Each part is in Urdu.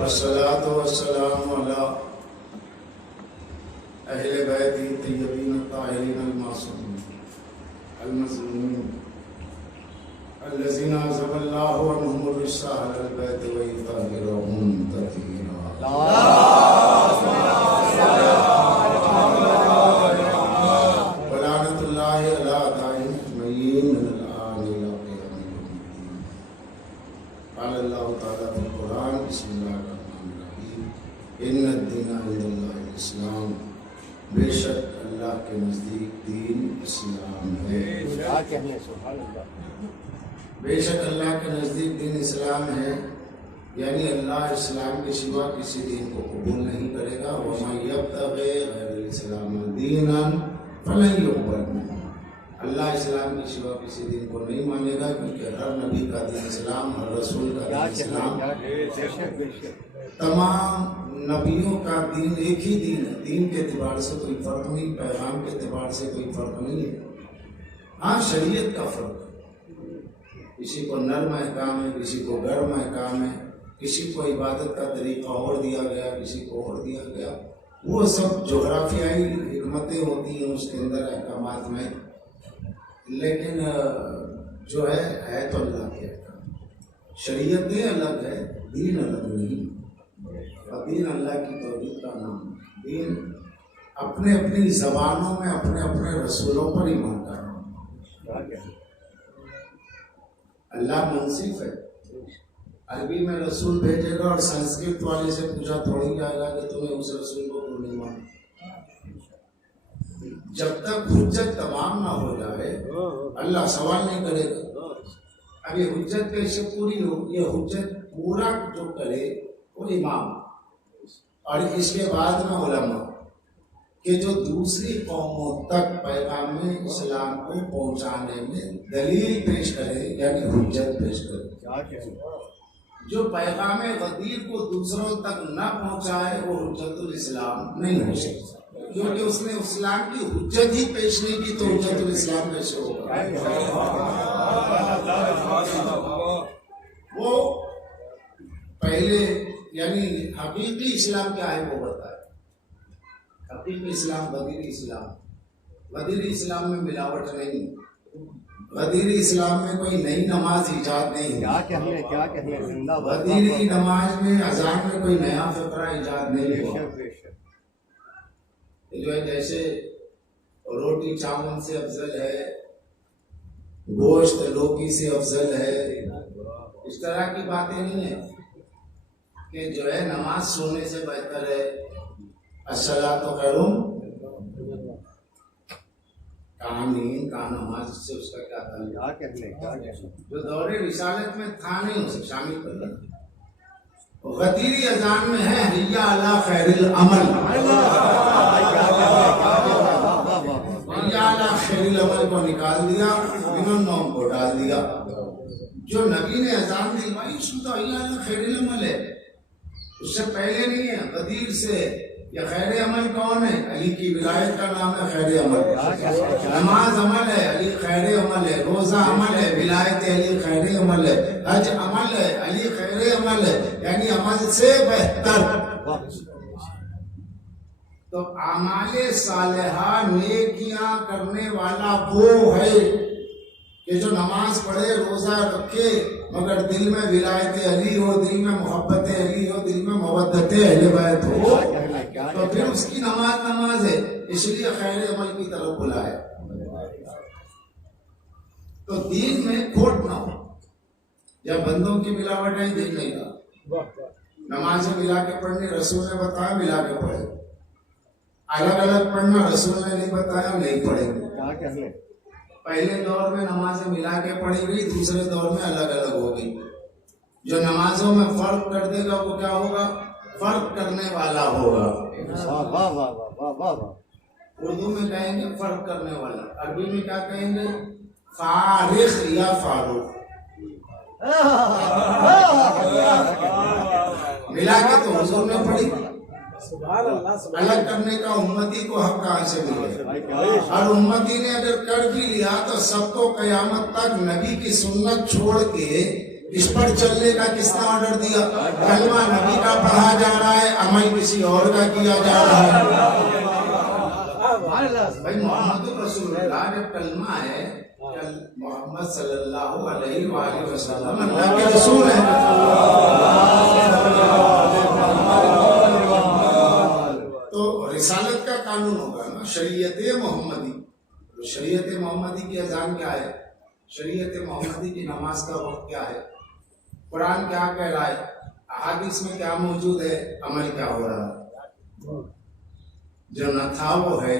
والصلاة والسلام على أهل بيت الطيبين الطاهرين المعصومين المظلومين الذين عزب الله عنهم الرجس أهل البيت ويطهرهم تطهيرا. ولعنة الله على أعدائهم أجمعين من الآن إلى قيام يوم الدين. قال الله تعالى في القرآن: بسم الله الرحمن الرحيم ان الدین عند اللہ الاسلام. بے شک اللہ کے نزدیک دین اسلام ہے. بے شک اللہ کے نزدیک دین اسلام ہے، یعنی اللہ اسلام کے سوا کسی دین کو قبول نہیں کرے گا. وَمَن يَبْتَغِ غَيْرَ الْإِسْلَامِ دِينًا فَلَن يُقْبَلَ مِنْهُ. اللہ اسلام کے سوا کسی دین کو نہیں مانے گا، کیونکہ ہر نبی کا دین اسلام، ہر رسول کا دین اسلام. تمام نبیوں کا دین ایک ہی دین ہے. دین کے اعتبار سے کوئی فرق نہیں، پیغام کے اعتبار سے کوئی فرق نہیں ہے. ہاں شریعت کا فرق ہے، کسی کو نرم احکام ہے، کسی کو گرم احکام ہے، کسی کو عبادت کا طریقہ اور دیا گیا، کسی کو اور دیا گیا. وہ سب جغرافیائی حکمتیں ہوتی ہیں اس کے اندر احکامات میں، لیکن جو ہے تو اللہ کے احکام. شریعتیں الگ ہے، دین الگ نہیں. اور دین اللہ کی توحید کا نام. دین اپنے اپنی زبانوں میں اپنے اپنے رسولوں پر ایمان کرنا. اللہ منصف ہے، عربی میں رسول بھیجے گا اور سنسکرت والے سے پوچھا تھوڑی جائے گا کہ تمہیں اس رسول کو کیوں نہیں مانا. جب تک حجت تمام نہ ہو جائے اللہ سوال نہیں کرے گا. اب یہ حجت کیسے پوری ہو؟ یہ حجت پورا جو کرے وہ امام، اور اس کے بعد میں علماء، کہ جو دوسری قوموں تک پیغام اسلام کو پہنچانے میں دلیل پیش کرے، یعنی حجت پیش کرے. جو پیغام غدیر کو دوسروں تک نہ پہنچائے وہ حجت الاسلام نہیں ہو سکتا، کیونکہ اس نے اسلام کی حجت ہی پیش نہیں کی تو حجت الاسلام کیسے ہوگا؟ وہ پہلے یعنی حقیقی اسلام کیا ہے وہ بتائے. حقیقی اسلام غدیری اسلام. غدیری اسلام میں ملاوٹ نہیں، غدیری اسلام میں کوئی نئی نماز ایجاد نہیں. غدیری نماز میں اذان میں کوئی نیا فقرہ ایجاد نہیں ہوا. جو ہے جیسے روٹی چاول سے افضل ہے، گوشت لوکی سے افضل ہے، اس طرح کی باتیں نہیں ہیں کہ جو ہے نماز سونے سے بہتر ہے. الصلاۃ خیر کہاں نیند کہاں نماز سے اس کا کیا تعلق؟ جو دور رسالت میں تھا نہیں اسے شامل کر لیا. غدیری اذان میں ہے حیا علی خیر العمل. حیا علی خیر العمل کو نکال دیا، بنا نوم کو ڈال دیا. جو نبی نے اذان دلوائی اس میں تو حیا علی خیر العمل ہے، اس سے پہلے نہیں ہے. غدیر سے یہ خیر عمل کون ہے؟ علی کی ولایت کا نام ہے خیر عمل. نماز عمل ہے، علی خیر عمل ہے. روزہ عمل ہے، ولایت علی خیر عمل ہے. حج عمل ہے، علی خیر عمل ہے، یعنی عمل سے بہتر. تو اعمال صالحہ نیکیاں کرنے والا وہ ہے کہ جو نماز پڑھے، روزہ رکھے، مگر دل میں ولایت علی ہو، دل میں محبت علی ہو، دل میں مودت اہل بیت ہو، تو پھر اس کی نماز ہے. اس لیے خیر عمل کی طرف بلائے. تو دین میں کھوٹ نہ ہو. یا بندوں کی ملاوٹ ہے، دین نہیں کا. نمازیں ملا کے پڑھنے رسول نے بتایا، ملا کے پڑھے. الگ الگ پڑھنا رسول نے نہیں بتایا، نہیں پڑھیں گے. پہلے دور میں نمازیں ملا کے پڑھی گئی، دوسرے دور میں الگ الگ ہوگی. جو نمازوں میں فرق کر دے گا وہ کیا ہوگا؟ فرق کرنے والا ہوگا. اردو میں کہیں گے فرق کرنے والا، عربی میں کیا کہیں گے؟ فارغ یا فاروق. ملا کے تو حضور نے پڑھی، الگ کرنے کا امتی کو حق کہاں سے ملے؟ اور امتی نے اگر کر بھی لیا تو سب کو قیامت تک نبی کی سنت چھوڑ کے اس پر چلنے کا کس نے آرڈر دیا؟ کلمہ نبی کا پڑھا جا رہا ہے، عمل کسی اور کا کیا جا رہا ہے۔ بھائی محمد رسول اللہ جب کلمہ ہے، محمد صلی اللہ علیہ وآلہ وسلم اللہ کے رسول ہیں، تو رسالت کا قانون ہوگا نا، شریعت محمدی۔ تو شریعت محمدی کی اذان کیا ہے؟ شریعت محمدی کی نماز کا وقت کیا ہے؟ قرآن کیا کہہ رہا ہے؟ احادیث میں کیا موجود ہے؟ عمل کیا ہو رہا ہے؟ جو نہ تھا وہ ہے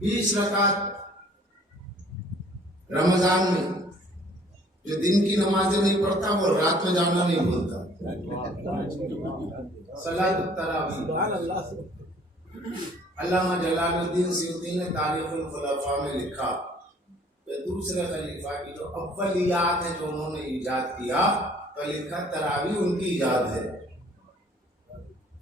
20 رکعت رمضان میں، جو دن کی نمازیں نہیں پڑھتا وہ رات میں جانا نہیں بھولتا۔ صلاۃ التراویح، علامہ جلال الدین سیوطی نے تاریخ الخلفاء میں لکھا کہ دوسرے خلیفہ کی جو اولیات ہیں جو انہوں نے ایجاد کیا، تو لکھا تراویح ان کی ایجاد ہے،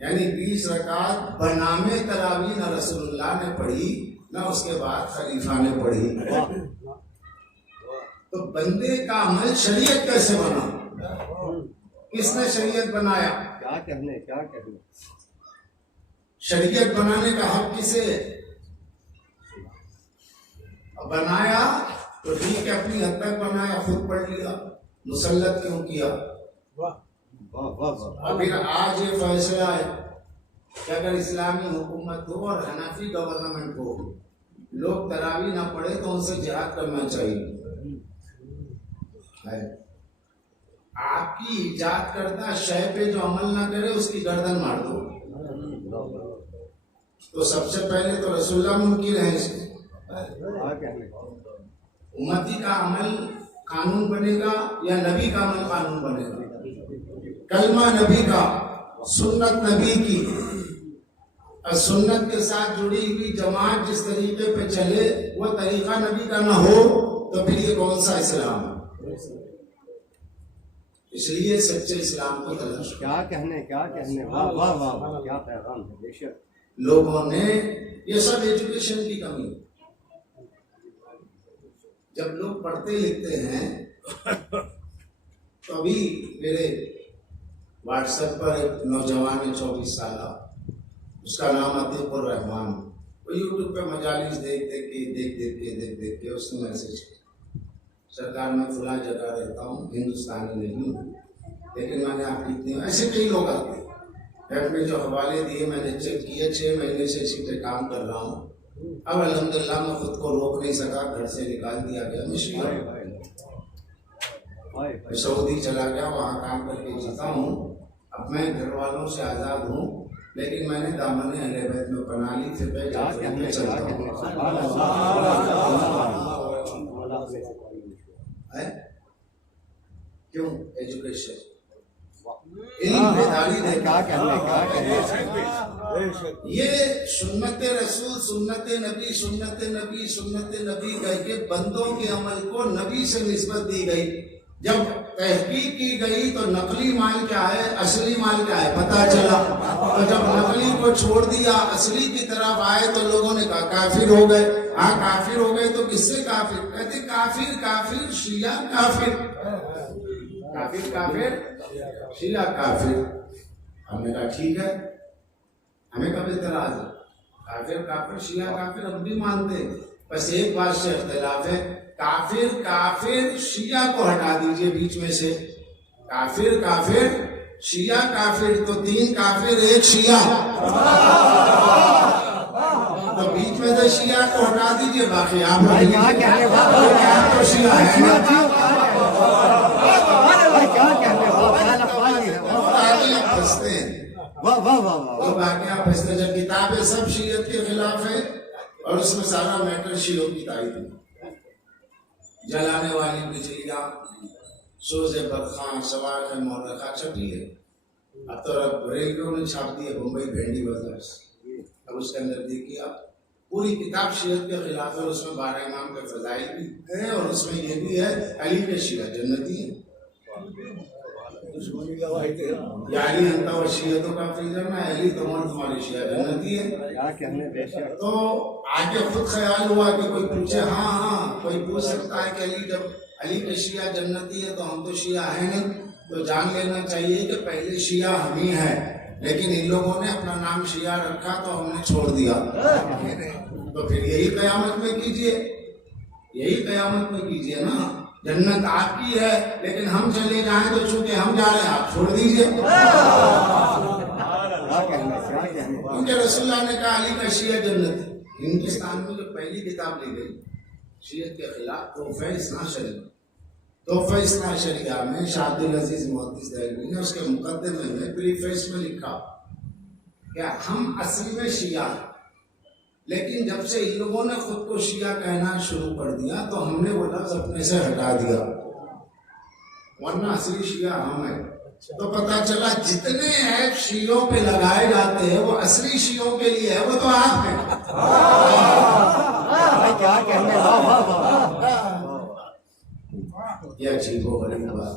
یعنی 20 رکعت بنامے تراویح نہ رسول اللہ نے پڑھی نہ اس کے بعد خلیفہ نے پڑھی۔ تو بندے کا عمل شریعت کیسے بنا؟ کس نے شریعت بنایا؟ کیا کہنے شریعت بنانے کا حق کسے ہے؟ بنایا تو ٹھیک ہے، اپنی حد تک بنایا، خود پڑھ لیا، مسلط کیوں کیا؟ اور پھر آج یہ فیصلہ ہے کہ اگر اسلامی حکومت ہو اور حنفی گورنمنٹ ہو، لوگ تراویح نہ پڑھے تو ان سے جہاد کرنا چاہیے۔ آپ کی ایجاد کردہ شے پہ جو عمل نہ کرے اس کی گردن مار دو۔ تو سب سے پہلے تو رسول اللہ منکر ہیں اس میں، امتی کا عمل قانون بنے گا یا نبی کا عمل قانون بنے گا؟ کلمہ نبی کا، سنت نبی کی، اور سنت کے ساتھ جڑی ہوئی جماعت جس طریقے پہ چلے وہ طریقہ نبی کا نہ ہو تو پھر یہ کون سا اسلام ہے؟ اس لیے سچے اسلام کو تلاش کرو۔ کیا کہنے واہ واہ واہ، کیا پیغام ہے بے شک۔ لوگوں نے یہ سب ایجوکیشن کی کمی، جب لوگ پڑھتے لکھتے ہیں تو ابھی میرے واٹس ایپ پر ایک نوجوان ہے 24 سالہ، اس کا نام عتیق الرحمان، وہ یوٹیوب پہ مجالس دیکھ کے اس نے میسج کیا، سرکار میں فلاں جگہ رہتا ہوں، ہندوستانی نہیں ہوں، لیکن میں نے آپ کی اتنی، ایسے کئی لوگ آتے ہیں، اپنے جو حوالے دیے میں نے چیک کیا، 6 مہینے سے اسی پہ کام کر رہا ہوں، اب الحمدللہ میں خود کو روک نہیں سکا، گھر سے نکال دیا گیا، میں سعودی چلا گیا، وہاں کام کر کے جیتا ہوں، اب میں گھر والوں سے آزاد ہوں، لیکن میں نے دامن اہل بیت میں پناہ لی، پھر میں چلتا ہوں۔ کیوں؟ ایجوکیشن، علم بیداری دے گا۔ یہ سنت رسول، سنت نبی، سنت نبی، سنت نبی کہہ کے بندوں کے عمل کو نبی سے نسبت دی گئی۔ جب تحقیق کی گئی تو نقلی مال کیا ہے، اصلی مال کیا ہے پتہ چلا، تو جب نقلی کو چھوڑ دیا اصلی کی طرف آئے تو لوگوں نے کہا کافر ہو گئے۔ ہاں کافر ہو گئے تو کس سے کافر؟ کہتے کافر شیعہ کافر، کافر شیعہ کافر۔ ہم نے کہا ٹھیک ہے، ہمیں کب اعتراض ہے؟ کافر شیعہ کافر ہم بھی مانتے ہیں، بس ایک بات سے اختلاف ہے، کافر شیعہ کو ہٹا دیجئے بیچ میں سے، کافر شیعہ کافر، تو 3 کافر 1 شیعہ، تو بیچ میں سے شیعہ کو ہٹا دیجئے، باقی آپ تو شیعہ ہے۔ باقی آپ پھنستے، جب کتابیں سب شیعت کے خلاف ہے اور اس میں سارا میٹر شیعوں کی تائید ہے، جلانے والی بجلیاں، سوز برخاں، سوار مورخہ چھپی ہے، اب تو ریڈیو نے چھاپ دی ہے بمبئی بھینڈی بازار سے، اب اس کے اندر دیکھیے آپ پوری کتاب شیعت کے خلاف ہے، اور اس میں 12 امام کے فضائل بھی ہے، اور اس میں یہ بھی ہے علی کے شیعہ جنتی ہیں، یا علی انت و شیعتوں کا فی جنہ، علی تمہاری شیعہ جنتی ہے. کیا کہنے بے شک. تو آگے خود خیال ہوا کہ کوئی پوچھے، ہاں کوئی پوچھ سکتا ہے کہ علی جب علی کے شیعہ جنتی ہے تو ہم تو شیعہ ہیں نہیں، تو جان لینا چاہیے کہ پہلے شیعہ ہم ہی ہیں، لیکن ان لوگوں نے اپنا نام شیعہ رکھا تو ہم نے چھوڑ دیا. تو پھر یہی قیامت میں کیجئے، یہی قیامت میں کیجئے نا. جنت آپ کی ہے لیکن ہم چلے جائیں تو چونکہ ہم جا رہے ہیں آپ چھوڑ دیجئے. کیونکہ رسول اللہ نے کہا علی کا شیعہ جنت. ہندوستان میں جو پہلی کتاب لی گئی شیعت کے خلاف تحفہ اثنا شریعہ، تحفہ اثنا شریعہ میں شاہ عبد العزیز محدث دہلوی نے اس کے مقدمے میں پریفیس میں لکھا کہ ہم اصل میں شیعہ ہیں، لیکن جب سے ان لوگوں نے خود کو شیعہ کہنا شروع کر دیا تو ہم نے وہ لفظ اپنے سے ہٹا دیا، ورنہ اصلی شیعہ ہم ہیں. تو پتہ چلا جتنے عیب شیعوں پہ لگائے جاتے ہیں وہ اصلی شیعوں کے لیے ہے، وہ تو آپ ہیں. کیا کہنے. یہ عجیب و غریب بات.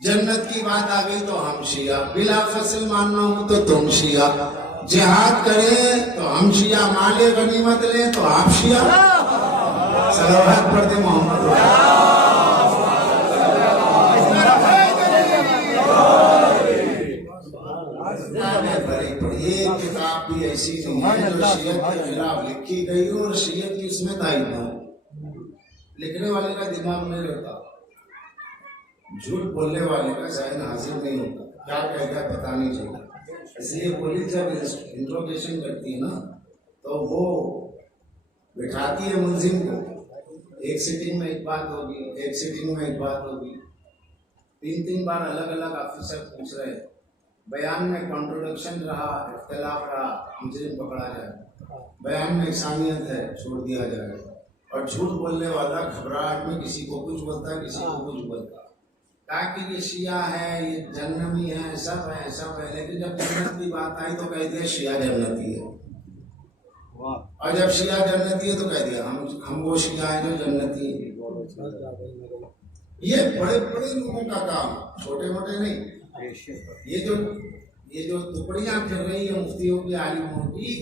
جنت کی بات آ گئی تو ہم شیعہ، بلا فصل ماننا ہو تو تم شیعہ، جہاد کریں تو ہم شیعہ، مال غنیمت لیں تو آپ شیعہ. صلوات پڑھتے محمد. یہ کتاب بھی ایسی نہیں ہے جو شیعت کے خلاف لکھی گئی ہو اور شیعت کی اس میں تائید نہ ہو. لکھنے والے کا دماغ نہیں رہتا، جھوٹ بولنے والے کا ذہن حاضر نہیں ہوتا، کیا کہہ گیا پتہ نہیں چلتا. اس لیے پولیس جب انٹروگیشن کرتی ہے نا تو وہ بٹھاتی ہے ملزم کو، ایک سیٹنگ میں ایک بات ہوگی، ایک سیٹنگ میں ایک بات ہوگی، 3 بار الگ الگ آفیسر پوچھ رہے، بیان میں کانٹروڈکشن رہا، اختلاف رہا، مجرم پکڑا جائے، بیان میں انسانیت ہے چھوڑ دیا جائے. اور جھوٹ بولنے والا گھبراہٹ میں کسی کو کچھ بولتا ہے، کسی کو کچھ بولتا ہے، تاکہ یہ شیعہ ہے، یہ جہنمی ہے، سب ہے سب ہے. لیکن جب جنت کی بات آئی تو کہہ دیا شیعہ جنتی ہے، اور جب شیعہ جنتی ہے تو کہہ دیا ہم وہ شیعہ ہیں جو جنتی ہیں. یہ بڑے بڑے لوگوں کا کام، چھوٹے موٹے نہیں. یہ جو ٹکڑیاں پھر رہی ہیں مفتیوں کی، عالموں کی،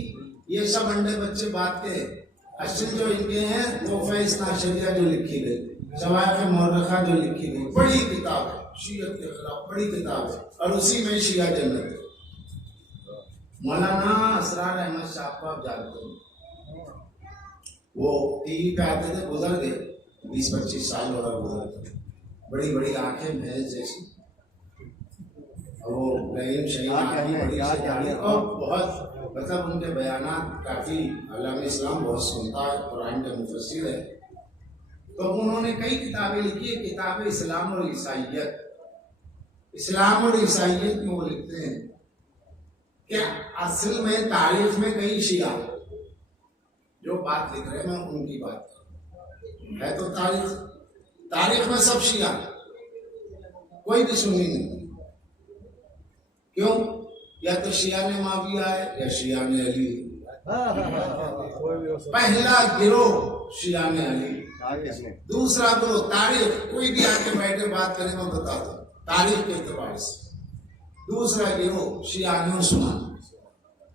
یہ سب انڈے بچے بات کے. اصل جو ان کے ہیں تحفہ اثنا شریعہ جو لکھی گئی، شوائق مورخہ جو لکھی گئی، بڑی کتاب ہے شیعت کے خلاف، بڑی کتاب ہے، اور اسی میں شیعہ جنت ہے. مولانا اسرار احمد صاحب کو آپ جانتے ہیں، وہ ٹی وی پہ آتے تھے، گزر گئے 20-25 سال ہو رہا گزر گئے. بڑی بڑی آنکھیں بھینس جیسی، وہ رحیم شہید آدمی، بڑی شہید، اور بہت مطلب ان کے بیانات کافی علامہ اسلام بہت سنتا ہے، قرآن کے مفسر ہے. تو انہوں نے کئی کتابیں لکھی ہے، کتاب اسلام اور عیسائیت. اسلام اور عیسائیت میں وہ لکھتے ہیں کہ اصل میں تاریخ میں کئی شیعہ جو بات لکھ رہے ہیں، میں ان کی بات ہے تو تاریخ میں سب شیعہ، کوئی بھی سنی نہیں. کیوں؟ یا تو شیعہ نے معاویہ ہے یا شیعہ نے علی. پہلا گروہ شیعہ نے علی، دوسرا گروہ تاریخ، کوئی بھی آ کے بیٹھے بات کرے میں بتاتا ہوں تاریخ کے اعتبار سے. دوسرا گروہ شیعہ نے عثمان،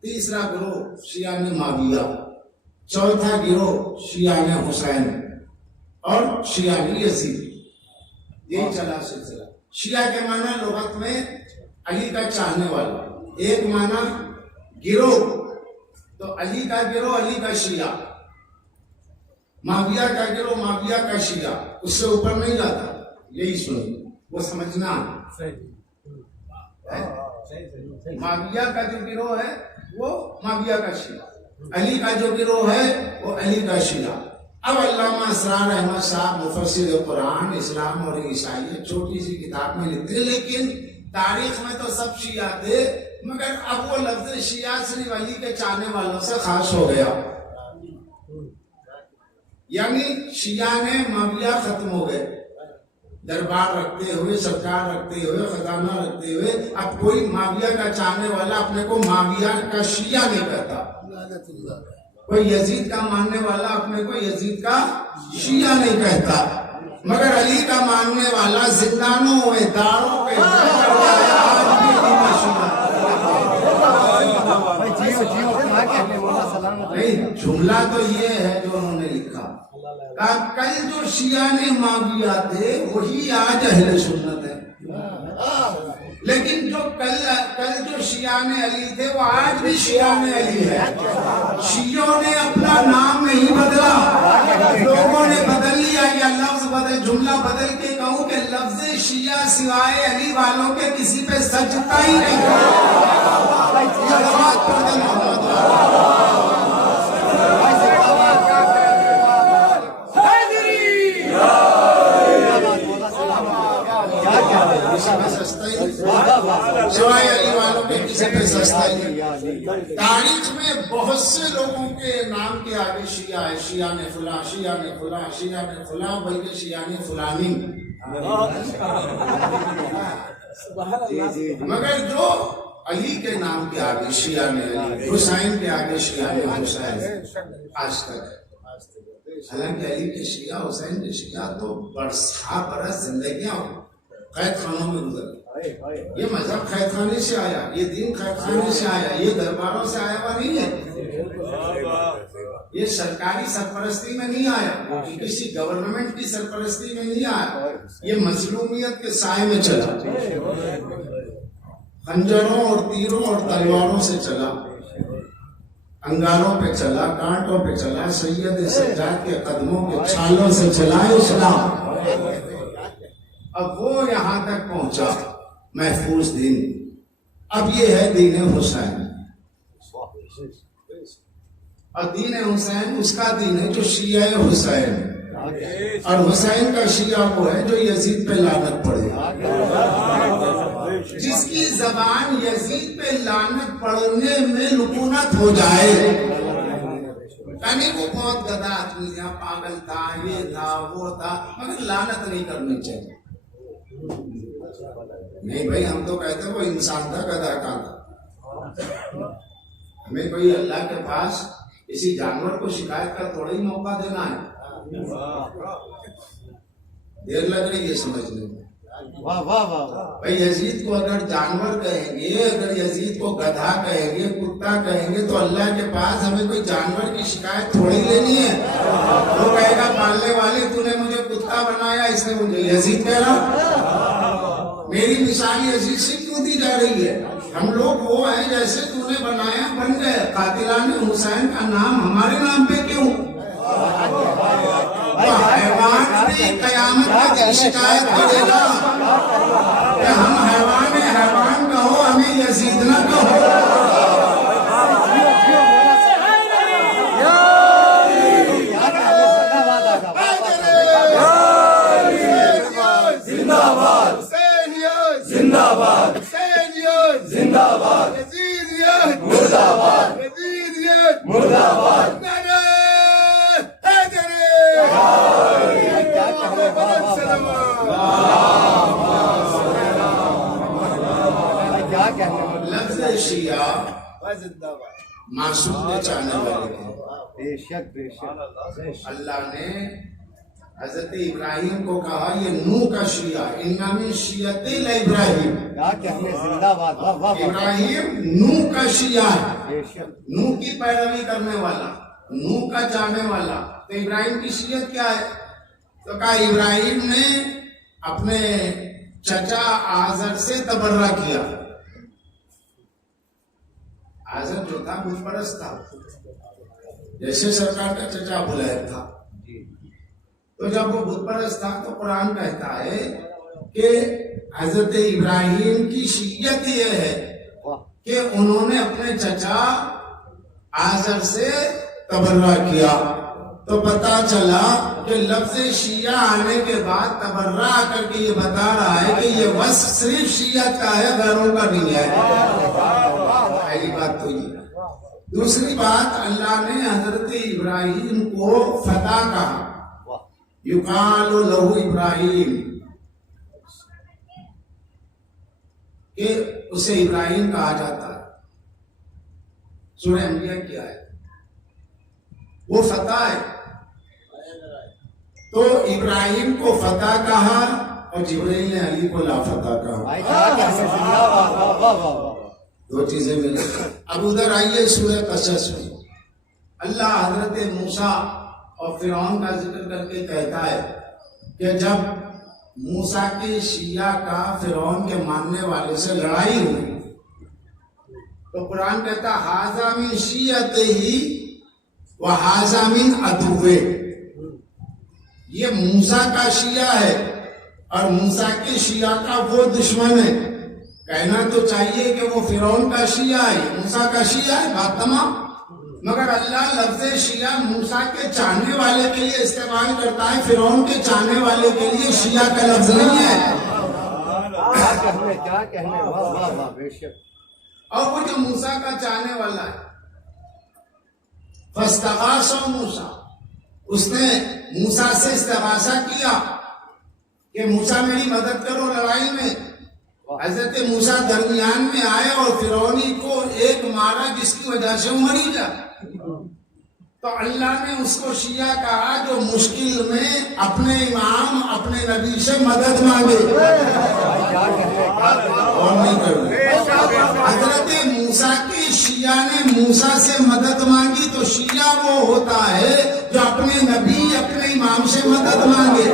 تیسرا گروہ شیعہ نے معاویہ، چوتھا گروہ شیعہ نے حسین، اور شیعہ نے یزید. یہی چلا سلسلہ. شیعہ کے معنی لغت میں علی کا چاہنے والا، ایک معنی گروہ، تو علی کا گروہ علی کا شیعہ، معاویہ کا گروہ معاویہ کا شیعہ، اس سے اوپر نہیں جاتا. یہی سنیں، وہ سمجھنا. معاویہ کا جو گروہ ہے وہ معاویہ کا شیعہ، علی کا جو گروہ ہے وہ علی کا شیعہ. اب علامہ اسرار احمد صاحب مفسر قرآن اسلام اور عیسائیت چھوٹی سی کتاب میں لکھتے ہیں، لیکن تاریخ میں تو سب شیعہ تھے، مگر اب وہ لفظ شیعہ صرف علی کے چاہنے والوں سے خاص ہو گیا. یعنی شیعہ نے معاویہ ختم ہو گئے، دربار رکھتے ہوئے، سرکار رکھتے ہوئے، خزانہ رکھتے ہوئے. اب کوئی معاویہ کا چاہنے والا اپنے کو معاویہ کا شیعہ نہیں کہتا. کوئی یزید کا ماننے والا اپنے کو یزید کا شیعہ نہیں کہتا. مگر علی کا ماننے والا زندانوں میں، داروں کے کیا کہنے مولا سلامت نہیں، جملہ تو یہ ہے جو انہوں نے لکھا، کہا کل جو شیعہ نے ماویہ تھے وہی آج اہل سنت ہے، لیکن جو کل جو شیعہ نے علی تھے وہ آج بھی شیعہ نے علی ہے۔ شیعوں نے اپنا نام نہیں بدلا، لوگوں نے بدل لیا، یا لفظ بدل، جملہ بدل کے کہوں کہ لفظ شیعہ سوائے علی والوں کے کسی پہ سجدہ ہی نہیں صلوات پڑھ دیں محمد سوائے علی والوں کے کسی پہ سجدہ ہی نہیں۔ تاریخ میں بہت سے لوگوں کے نام کے آگے شیعہ ہے، شیعہ نے فلاں، شیعہ نے فلاں، شیعہ نے فلاں، بلکہ شیعہ نے فلانی، مگر جو علی کے نام کے آگے شیعہ نے علی، حسین کے آگے شیعہ نے حسین، آج تک ہے۔ حالانکہ علی کے شیعہ، حسین کے شیعہ تو برس زندگیاں قید خانوں میں گزر، یہ مذہب قید خانے سے آیا، یہ دین قید خانے سے آیا، یہ درباروں سے آیا ہوا نہیں ہے، یہ سرکاری سرپرستی میں نہیں آیا، یہ کسی گورنمنٹ کی سرپرستی میں نہیں آیا، یہ مظلومیت کے سائے میں چلا، خنجروں اور تیروں اور تلواروں سے چلا، انگاروں پہ چلا، کانٹوں پہ چلا، سید سجاد کے قدموں کے چھالوں سے چلا اسلام۔ اب وہ یہاں تک پہنچا محفوظ دین، اب یہ ہے دین حسین، اور دین حسین اس کا دین ہے جو شیعہ حسین، اور حسین کا شیعہ وہ ہے جو یزید پہ لعنت پڑے، جس کی زبان یزید پہ لعنت پڑھنے میں لکونت ہو جائے، یعنی وہ بہت گدھا آدمی تھا، پاگل تھا، یہ تھا وہ تھا، مگر لعنت نہیں کرنی چاہیے۔ نہیں بھائی، ہم تو کہتے ہیں وہ انسان تھا، گدھا کہاں تھا؟ ہمیں کوئی اللہ کے پاس کسی جانور کو شکایت کا تھوڑا ہی موقع دینا ہے، دیر لگ رہی ہے سمجھنے میں۔ واہ واہ واہ، بھائی یزید کو اگر جانور کہیں گے، اگر یزید کو گدھا کہیں گے، کتا کہیں گے، تو اللہ کے پاس ہمیں کوئی جانور کی شکایت تھوڑی لینی ہے۔ وہ کہے گا پالنے والے تو نے مجھے کتا بنایا، اس نے مجھے یزید کہہ رہا، میری مثال یزید سے کیوں دی جا رہی ہے؟ ہم لوگ وہ ہیں جیسے تو نے بنایا بن گئے، قاتلان حسین کا نام ہمارے نام پہ کیوں؟ حیوان بھی قیامت میں شکایت کرے گا کہ ہم حیوان ہیں، حیوان کہو، ہمیں یزید نہ کہو۔ زندہ باد زندہ باد زندہ باد مرد آباد مرد آباد۔ لفظ شیعہ معصوم کے چاہنے والے ہیں، بے شک بے شک، اللہ نے حضرت ابراہیم کو کہا یہ نوح کا شیعہ، اننا من شیعت ابراہیم، کیا کہنے، زندہ باد، واہ واہ واہ، ابراہیم نوح کا شیعہ ہے، بے شک، نوح کی پیروی کرنے والا، نوح کا چاہنے والا۔ تو ابراہیم کی شیعت کیا ہے؟ تو کہا ابراہیم نے اپنے چچا آزر سے تبرہ کیا۔ آزر جو تھا بت پرست تھا، جیسے سرکار کا چچا بلید تھا، تو جب وہ بت پرست تھا تو قرآن کہتا ہے کہ حضرت ابراہیم کی شیعت یہ ہے کہ انہوں نے اپنے چچا آزر سے تبرہ کیا۔ تو پتا چلا کہ لفظ شیعہ آنے کے بعد تبرہ آ کر کے یہ بتا رہا ہے کہ یہ وصف صرف شیعت کا ہے، غیروں کا نہیں ہے۔ پہلی بات تو یہ۔ دوسری بات، اللہ نے حضرت ابراہیم کو فتح کہا، یقال لہ ابراہیم، کہ اسے ابراہیم کہا جاتا ہے۔ سورہ انبیاء کیا ہے؟ وہ فتح ہے۔ تو ابراہیم کو فتح کہا اور جبرائیل نے علی کو لا فتح کہا۔ دو چیزیں ملیں. اب ادھر آئیے سورہ قصص میں اللہ حضرت موسیٰ اور فرعون کا ذکر کر کے کہتا ہے کہ جب موسیٰ کے شیعہ کا فرعون کے ماننے والے سے لڑائی ہوئی تو قرآن کہتا ھذا من شیعتہ وھذا من عدوہ. یہ موسیٰ کا شیعہ ہے اور موسیٰ کے شیعہ کا وہ دشمن ہے. کہنا تو چاہیے کہ وہ فرعون کا شیعہ ہے موسیٰ کا شیعہ ہے، بات تمام. مگر اللہ لفظ شیعہ موسیٰ کے چاہنے والے کے لیے استعمال کرتا ہے، فرعون کے چاہنے والے کے لیے شیعہ کا لفظ نہیں ہے. کیا کہنے واہ واہ واہ بے شک. اور وہ جو موسیٰ کا چاہنے والا ہے فاستغاثہ موسیٰ، اس نے موسیٰ سے استغاثہ کیا کہ موسیٰ میری مدد کرو لڑائی میں. حضرت موسیٰ درمیان میں آئے اور فرعونی کو ایک مارا جس کی وجہ سے وہ مری جائے. تو اللہ نے اس کو شیعہ کہا جو مشکل میں اپنے امام اپنے نبی سے مدد مانگے اور نہیں کرے. حضرت موسیٰ کے شیعہ نے موسیٰ سے مدد مانگی تو شیعہ وہ ہوتا ہے جو اپنے نبی اپنے امام سے مدد مانگے.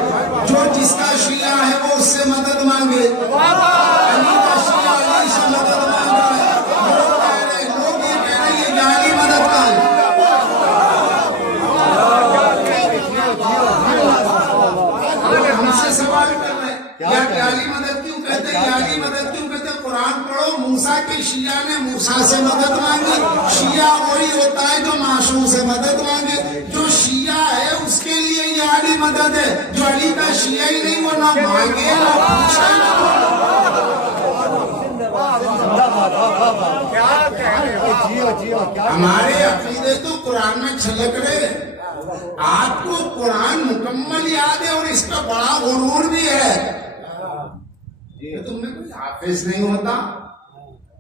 جو جس کا شیعہ ہے وہ اس سے مدد مانگے. علی کا شیعہ علی سے مدد مانگ رہا ہے. لوگ یہ کہہ رہے ہیں یہ جعلی مدد کا ہے. ہم سے سوال کر رہے ہیں یا جعلی مدد کیوں کہتے ہیں؟ جعلی مدد کیوں کہتے ہیں؟ قرآن پڑھو موسیٰ کے شیعہ نے موسیٰ سے مدد مانگی. شیعہ وہی ہوتا ہے جو معصوم سے مدد مانگے. جو شیعہ ہے اس کے لیے یہ علی مدد ہے. جو علی کا شیعہ ہی نہیں وہ نہ مانگے نہ پوچھے نہ ہمارے عقیدے تو قرآن میں چھلک رہے. آپ کو قرآن مکمل یاد ہے اور اس کا بڑا غرور بھی ہے. تم میں کوئی حافظ نہیں ہوتا.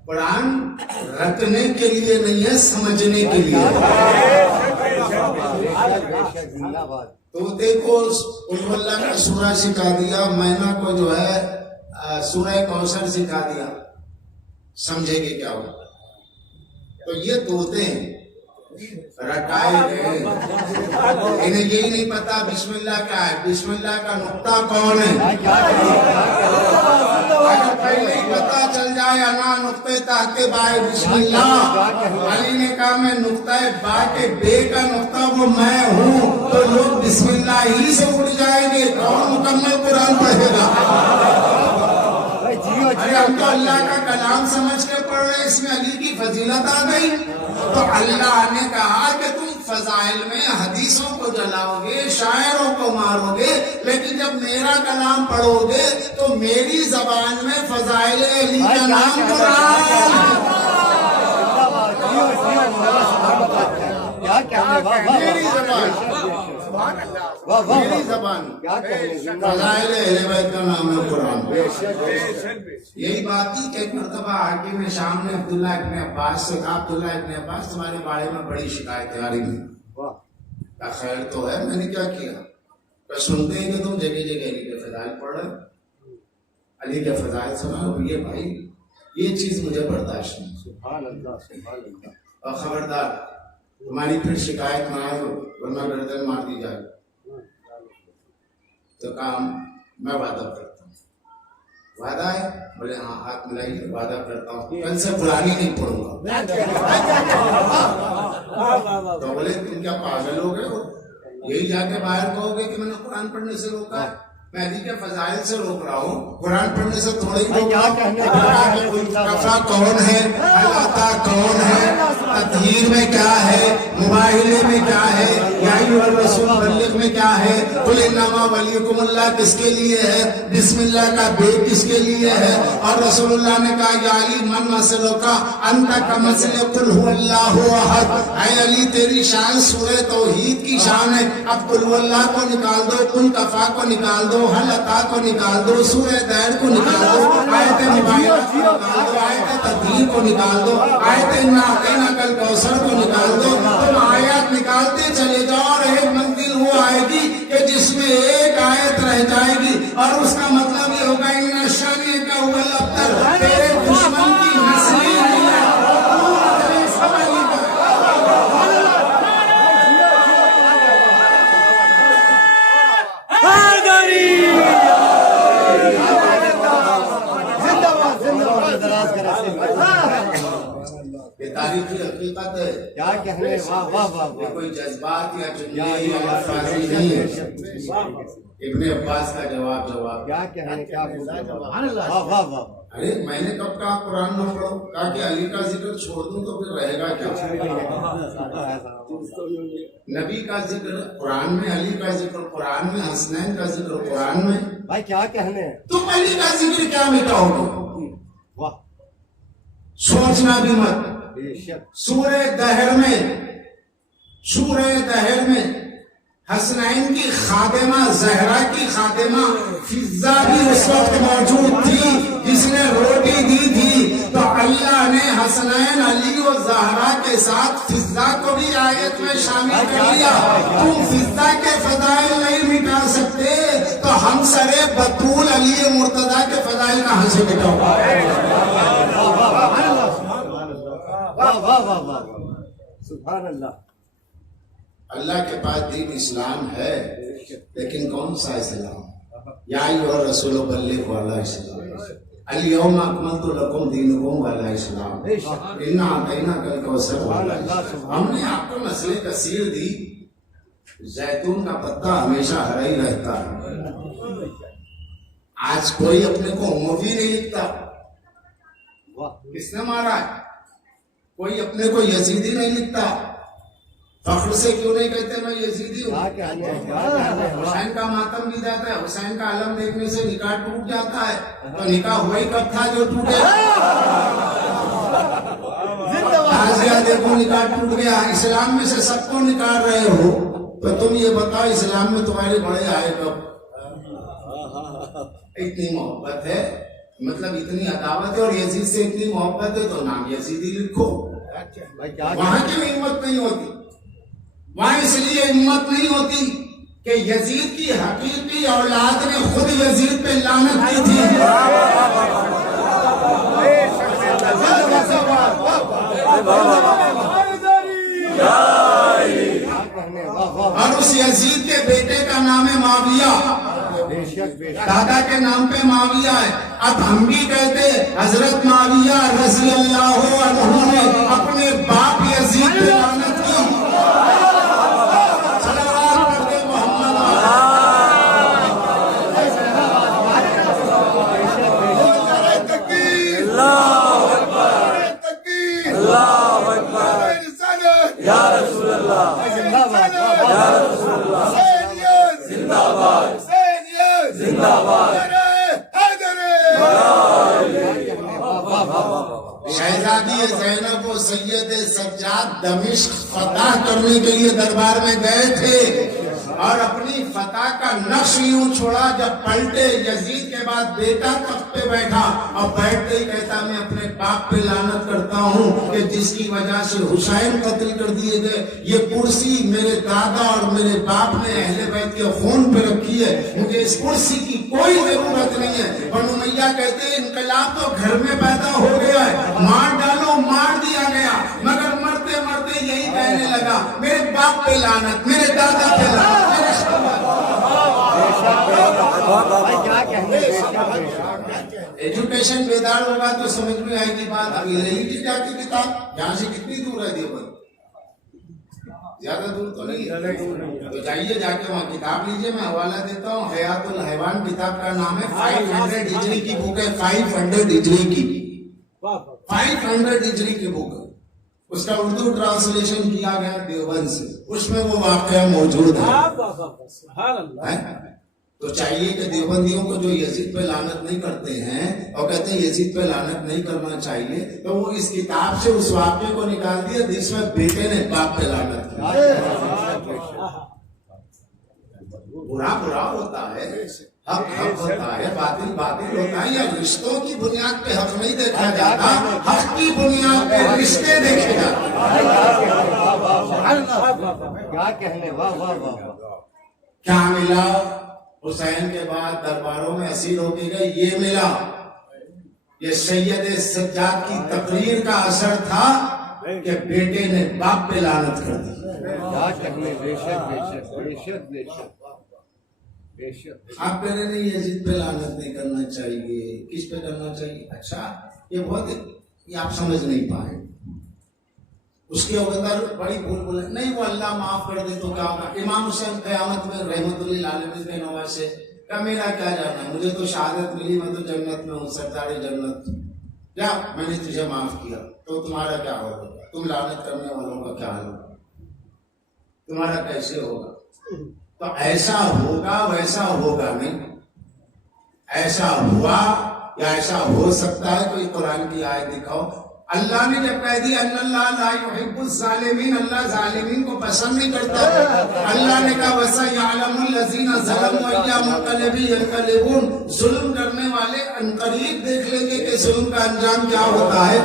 قرآن رٹنے کے لیے نہیں ہے سمجھنے کے لیے. تو دیکھو قل اللہ کا سورہ سکھا دیا، مینا کو جو ہے سورہ کوثر سکھا دیا، سمجھے گے کیا ہوگا. تو یہ طوطے ہیں رٹائے گئے، انہیں یہی نہیں پتا بسم اللہ کیا ہے، بسم اللہ کا نقطہ کون ہے. اگر پہلے ہی پتا چل جائے انا نقطہ تحت بائے بسم اللہ، علی نے کہا میں نقطہ با کے بے کا نقطہ وہ میں ہوں، تو لوگ بسم اللہ ہی سے اڑ جائیں گے. کون مکمل قرآن پڑھے گا؟ ارے ہم تو اللہ کا کلام سمجھ کے پڑھ رہے، اس میں علی کی فضیلت آ گئی. تو اللہ نے کہا کہ تم فضائل میں حدیثوں کو جلاؤ گے، شاعروں کو مارو گے، لیکن جب میرا کلام پڑھو گے تو میری زبان میں فضائل علی کا نام قرآن. میری زبان میری زبان فضائل اہل بیت کا نام ہے قرآن. یہی بات تھی کہ ایک مرتبہ حاکم شام نے عبداللہ ابن عباس سے کہا عبداللہ ابن عباس تمہارے بارے میں بڑی شکایتیں آ رہی ہیں. خیر تو ہے، میں نے کیا کیا؟ سنتے ہیں کہ تم جگہ جگہ علی کے فضائل پڑھ رہے، علی کے فضائل سنا. یہ بھائی یہ چیز مجھے برداشت نہیں. سبحان اللہ سبحان اللہ. اور خبردار تمہاری پھر شکایت نہ آئے ورنہ گردن مار دی جائے. تو کام میں وعدہ کرتا ہوں. وعدہ ہے؟ بولے ہاں ہاتھ ملائیے. وعدہ کرتا ہوں کل سے قرآن ہی نہیں پڑھوں گا. تو بولے تم کیا پاگل ہو گئے ہو؟ یہی جا کے باہر کہو گے کہ میں نے قرآن پڑھنے سے روکا ہے. میں علی کے فضائل سے روک رہا ہوں، قرآن پڑھنے سے تھوڑی کفا کون ہے، اللہ کون ہے، تطہیر میں کیا ہے، مباہلے میں کیا ہے، یا ایھا الرسول بلغ میں کیا ہے، قل انما ولیکم اللہ کس کے لیے ہے، بسم اللہ کا بے کس کے لیے ہے. اور رسول اللہ نے کہا یا علی من مسلک انت کمثل قل هو اللہ احد. اے علی تیری شان سورہ توحید کی شان ہے. اب قل هو اللہ کو نکال دو، قل کفا کو نکال دو، حل عطا کو نکال دو، سورہ دیر کو نکال دو، آیت مباہلہ کو نکال دو، آیت تطہیر کو نکال دو، آیت انا اعطیناک الکوثر کو نکال دو. تم آیات نکالتے چلے جاؤ اور ایک منزل وہ آئے گی کہ جس میں ایک آیت رہ جائے گی اور اس کا مطلب یہ ہوگا ان شانئک هو الابتر، تیرے دشمن کی نسلیں کیا کہنے واہ واہ واہ یہ واہ کوئی جذبات یا یا جملے یا الفاظی نہیں ہے ابن عباس کا جواب کیا کہنے کیا واہ واہ واہ ارے میں نے کب کہا قرآن نہ پڑھو کہا کہ علی کا ذکر چھوڑ دوں تو پھر رہے گا کیا نبی کا ذکر قرآن میں علی کا ذکر قرآن میں حسنین کا ذکر قرآن میں بھائی کیا کہنے تم علی کا ذکر کیا مٹاؤ گے واہ سوچنا بھی مت بے شک سورہ دہر میں حسنین کی خادمہ زہرا کی خادمہ فضہ بھی اس وقت موجود تھی جس نے روٹی دی تھی تو اللہ نے حسنین علی و زہرا کے ساتھ فضہ کو بھی آیت میں شامل کر لیا تم فضہ کے فضائل نہیں مٹا سکتے تو ہم سرے بطول علی مرتضیٰ کے فضائل کہاں سے مٹاؤ واہ واہ واہ واہ سبحان اللہ اللہ کے پاس دین اسلام ہے لیکن کون سا اسلام یا ایھا الرسول بلغ والا اسلام الیوم اکملت لکم دینکم والا اسلام انا اعطیناک الکوثر والا اسلام ہم نے آپ کو نسل کثیر دی زیتون کا پتا ہمیشہ ہرا ہی رہتا ہے آج کوئی اپنے کو اموی نہیں لکھتا کس نے مارا ہے کوئی اپنے کو یزیدی نہیں لکھتا فخر سے کیوں نہیں کہتے میں یزیدی ہوں حسین کا ماتم بھی جاتا ہے حسین کا علم دیکھنے سے نکاح ٹوٹ جاتا ہے تو نکاح ہوا ہی کب تھا جو ٹوٹے آج دیکھو نکاح ٹوٹ گیا اسلام میں سے سب کو نکال رہے ہو تو تم یہ بتاؤ اسلام میں تمہارے بڑے آئے کب اتنی محبت ہے مطلب اتنی عداوت ہے اور یزید سے اتنی محبت ہے تو نام یزیدی لکھو وہاں کی ہمت نہیں ہوتی وہاں اس لیے ہمت نہیں ہوتی کہ یزید کی حقیقی اولاد نے خود یزید پہ لعنت کی تھی اور اس یزید کے بیٹے کا نام ہے معاویہ دادا کے نام پہ معاویہ ہے اب ہم بھی کہتے حضرت معاویہ رضی اللہ عنہ نے اپنے باپ یزید پہ لعنت کی شہزادی زینب و سید سجاد دمشق فتح کرنے کے لیے دربار میں گئے تھے اور اپنی فتح کا نقش یوں چھوڑا جب پلٹے یزید کے بعد بیٹا تخت پہ بیٹھا اور بیٹھتے ہی کہتا میں اپنے باپ پہ لعنت کرتا ہوں کہ جس کی وجہ سے حسین قتل کر دیے گئے یہ کرسی میرے دادا اور میرے باپ نے اہل بیت کے خون پہ رکھی ہے مجھے اس کرسی کی کوئی ضرورت نہیں ہے بنو امیہ کہتے ہیں انقلاب تو گھر میں پیدا ہو گیا ہے مار ڈالو مار دیا گیا مگر مرتے مرتے یہی کہنے لگا میرے باپ پہ لعنت میرے دادا پہ لعنت ایجوکیشن بیدار ہوگا تو سمجھ میں آئے گی بات ابھی رہی تھی جا کی کتاب یہاں سے کتنی دور ہے دیوبند زیادہ دور تو نہیں ہے تو جائیے جا کے وہاں کتاب لیجئے میں حوالہ دیتا ہوں حیات الحیوان کتاب کا نام ہے 500 ہجری کی بک ہے 500 ہجری کی 500 ہجری کی بک ہے اس کا اردو ٹرانسلیشن کیا گیا دیوبند سے اس میں وہ واقعہ موجود ہے تو چاہیے کہ دیوبندیوں کو جو یزید پہ لعنت نہیں کرتے ہیں اور کہتے ہیں یزید پہ لعنت نہیں کرنا چاہیے تو وہ اس کتاب سے اس واقعے کو نکال دیا جس میں بیٹے نے باپ پہ لعنت کیا برا برا ہوتا ہے حق حق ہوتا ہے باطل باطل ہوتا ہے یا رشتوں کی بنیاد پہ حق نہیں دیکھا جاتا حق کی بنیاد پہ رشتے دیکھے جاتے کیا کہنے واہ واہ واہ کیا ملا حسین کے بعد درباروں میں اسیر ہو کے گئے یہ ملا یہ سید سجاد کی تقریر کا اثر تھا کہ بیٹے نے باپ پہ لعنت کر دی کیا کہنے بے شک بے شک بے شک بے شک بے شک آپ کہہ رہے ہیں یزید پہ لعنت نہیں کرنا چاہیے کس پہ کرنا چاہیے اچھا یہ بہت یہ آپ سمجھ نہیں پائے اس کے اوپر بڑی بھول بولے نہیں وہ اللہ معاف کر دے تو کیا ہوگا. امام حسین قیامت میں رحمت اللہ علیہ کے نواز سے کہ میرا کیا جانا ہے, مجھے تو شہادت ملی, میں تو جنت میں ہوں, سردار جنت, کیا میں نے تجھے معاف کیا تو تمہارا کیا ہوگا, تم لعنت کرنے والوں کا کیا حال ہوگا, تمہارا کیسے ہوگا. تو ایسا ہوگا ویسا ہوگا نہیں, ایسا ہوا یا ایسا ہو سکتا ہے. کوئی قرآن کی آیت دکھاؤ. اللہ نے جب کہہ دیا ان اللہ لا یحب الظالمین, اللہ ظالمین کو پسند نہیں کرتا. اللہ نے کہا وَسَيَعْلَمُ الَّذِينَ ظَلَمُوا أَيَّ مُنقَلِبٍ يَنقَلِبُونَ, ظلم کرنے والے عنقریب دیکھ لیں گے کہ ظلم کا انجام کیا ہوتا ہے.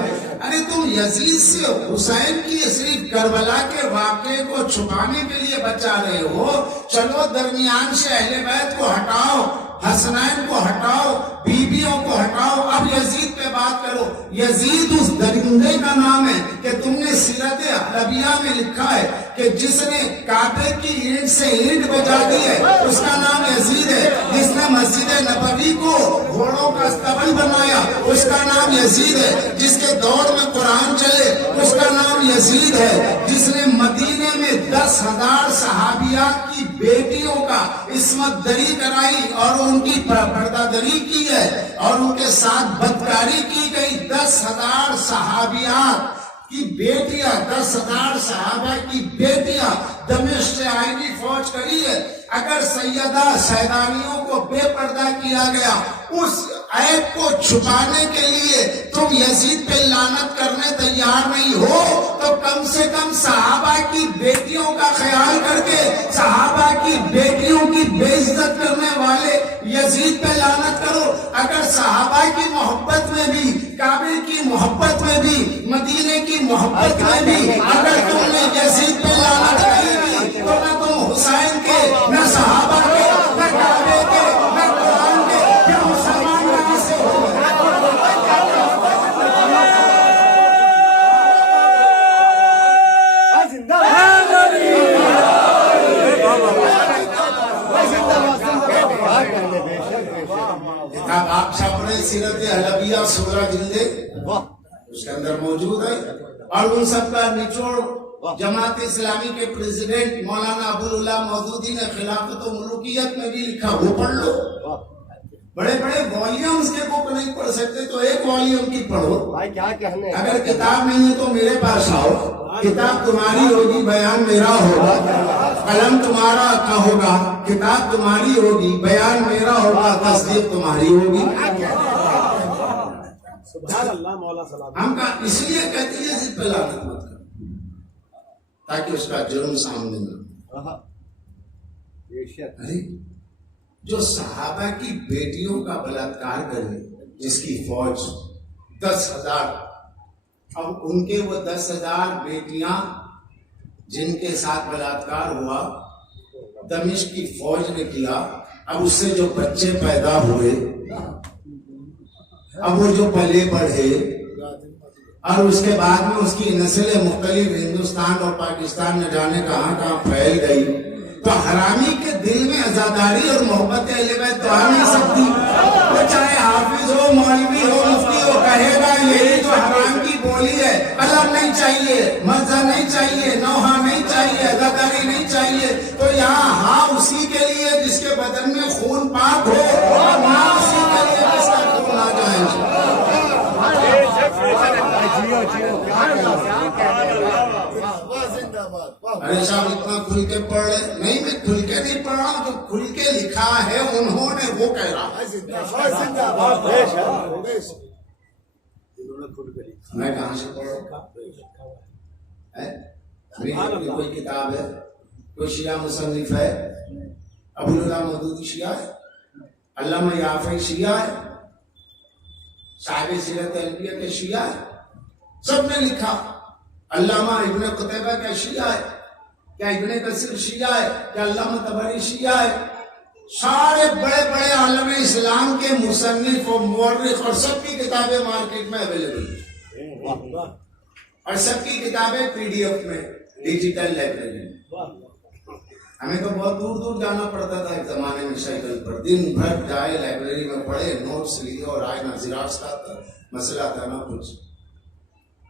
ارے تم یزید سے حسین کی صرف کربلا کے واقعے کو چھپانے کے لیے بچا رہے ہو. چلو درمیان سے اہل بیت کو ہٹاؤ, حسنین کو ہٹاؤ, بیویوں کو ہٹاؤ, اب یزید پہ بات کرو. یزید اس درندے کا نام ہے کہ تم نے سیرت حلبیہ میں لکھا ہے کہ جس نے کعبے کی اینٹ سے اینٹ بجا دی ہے اس کا نام یزید ہے. جس نے مسجد نبوی کو گھوڑوں کا استبل بنایا اس کا نام یزید ہے. جس کے دور میں قرآن چلے اس کا نام یزید ہے. جس نے مدینے میں 10,000 صحابیات کی بیٹیوں کا عصمت دری کرائی اور ان کی پردہ دری کی ہے اور ان کے ساتھ بدکاری کی گئی. 10,000 صحابیات کی بیٹیاں, 10,000 صحابہ کی بیٹیاں دمشق سے آئینی فوج کری ہے. اگر سیدہ سیدانیوں کو بے پردہ کیا گیا, اس عیب کو چھپانے کے لیے تم یزید پہ لعنت کرنے تیار نہیں ہو تو کم سے کم صحابہ کی بیٹیوں کا خیال کر کے صحابہ کی بیٹیوں کی بے عزت کرنے والے یزید پہ لعنت کرو. اگر صحابہ کی محبت میں بھی, کعبے کی محبت میں بھی, مدینے کی محبت میں بھی اگر تم نے یزید پہ لعنت کی بھی تو نہ تم حسین کے, نہ صحابہ کے, نہ کعبے کے, نہ قرآن کے, کیا مسلمان کہاں سے ہو. کتاب آپ چھاپ رہے سیرت حلبیہ 16 جلدیں اس کے اندر موجود ہے اور ان سب کا نچوڑ جماعت اسلامی کے پریزیڈنٹ مولانا ابواللہ مودودی نے خلافت و ملوکیت میں بھی لکھا, وہ پڑھ لو. بڑے بڑے والیومز کے بک نہیں پڑھ سکتے تو ایک والیوم کی پڑھو. اگر کتاب نہیں ہے تو میرے پاس آؤ, کتاب تمہاری ہوگی, بیان میرا ہوگا, قلم تمہارا کا ہوگا, کتاب تمہاری ہوگی, بیان میرا ہوگا, تصدیق تمہاری ہوگی. ہم کا اس لیے کہتے ہیں ضد پہ لعنت مت کرو تاکہ اس کا جرم سامنے نہ. ارے جو صحابہ کی بیٹیوں کا بلاತ್ಕಾರ کرے, جس کی فوج 10,000, اب ان کے وہ 10,000 بیٹیاں جن کے ساتھ بلاತ್ಕಾರ ہوا دمشق کی فوج نے کیا, اب اس سے جو بچے پیدا ہوئے, اب وہ جو پلے بڑھے اور اس کے بعد میں اس کی نسلیں مختلف ہندوستان اور پاکستان میں جانے کہاں کہاں پھیل گئی, تو حرامی کے دل میں عزاداری اور محبت اہل بیت تو آ نہیں سکتی. وہ چاہے حافظ ہو, مولوی ہو, مفتی ہو, کہے گا یہی جو حرام کی بولی ہے, قلم نہیں چاہیے, مزہ نہیں چاہیے, نوحہ نہیں چاہیے, عزاداری نہیں چاہیے. تو یہاں ہاں اسی کے لیے جس کے بدن میں خون پاک ہو اور نہ اسی کے لیے جس کا خون آ جائے. ارے صاحب اتنا کھل کے پڑھ لے. نہیں, میں کھل کے نہیں پڑھ رہا ہوں, جو کھل کے لکھا ہے انہوں نے وہ کہہ رہا. میں کہاں سے پڑھ رہا ہوں؟ کوئی کتاب ہے, کوئی شیعہ مصنف ہے, ابواللہ مودودی شیعہ ہے, علامہ یافعی شیعہ ہے, صاحب سیرت حلبیہ کے شیعہ ہے, سب نے لکھا. علامہ ابن قتیبہ کا شیعہ ہے, کیا ابن کثیر شیعہ ہے, کیا علامہ طبری شیعہ ہے. سارے بڑے بڑے عالم اسلام کے مصنف و مورخ اور سب کی کتابیں مارکیٹ میں اویلیبل ہیں اور سب کی کتابیں PDF میں, ڈیجیٹل لائبریری میں. ہمیں تو بہت دور دور جانا پڑتا تھا ایک زمانے میں سائیکل پر, دن بھر جائے لائبریری میں پڑھے, نوٹس لیے اور آئے نہ زیراکس کا مسئلہ تھا نہ کچھ.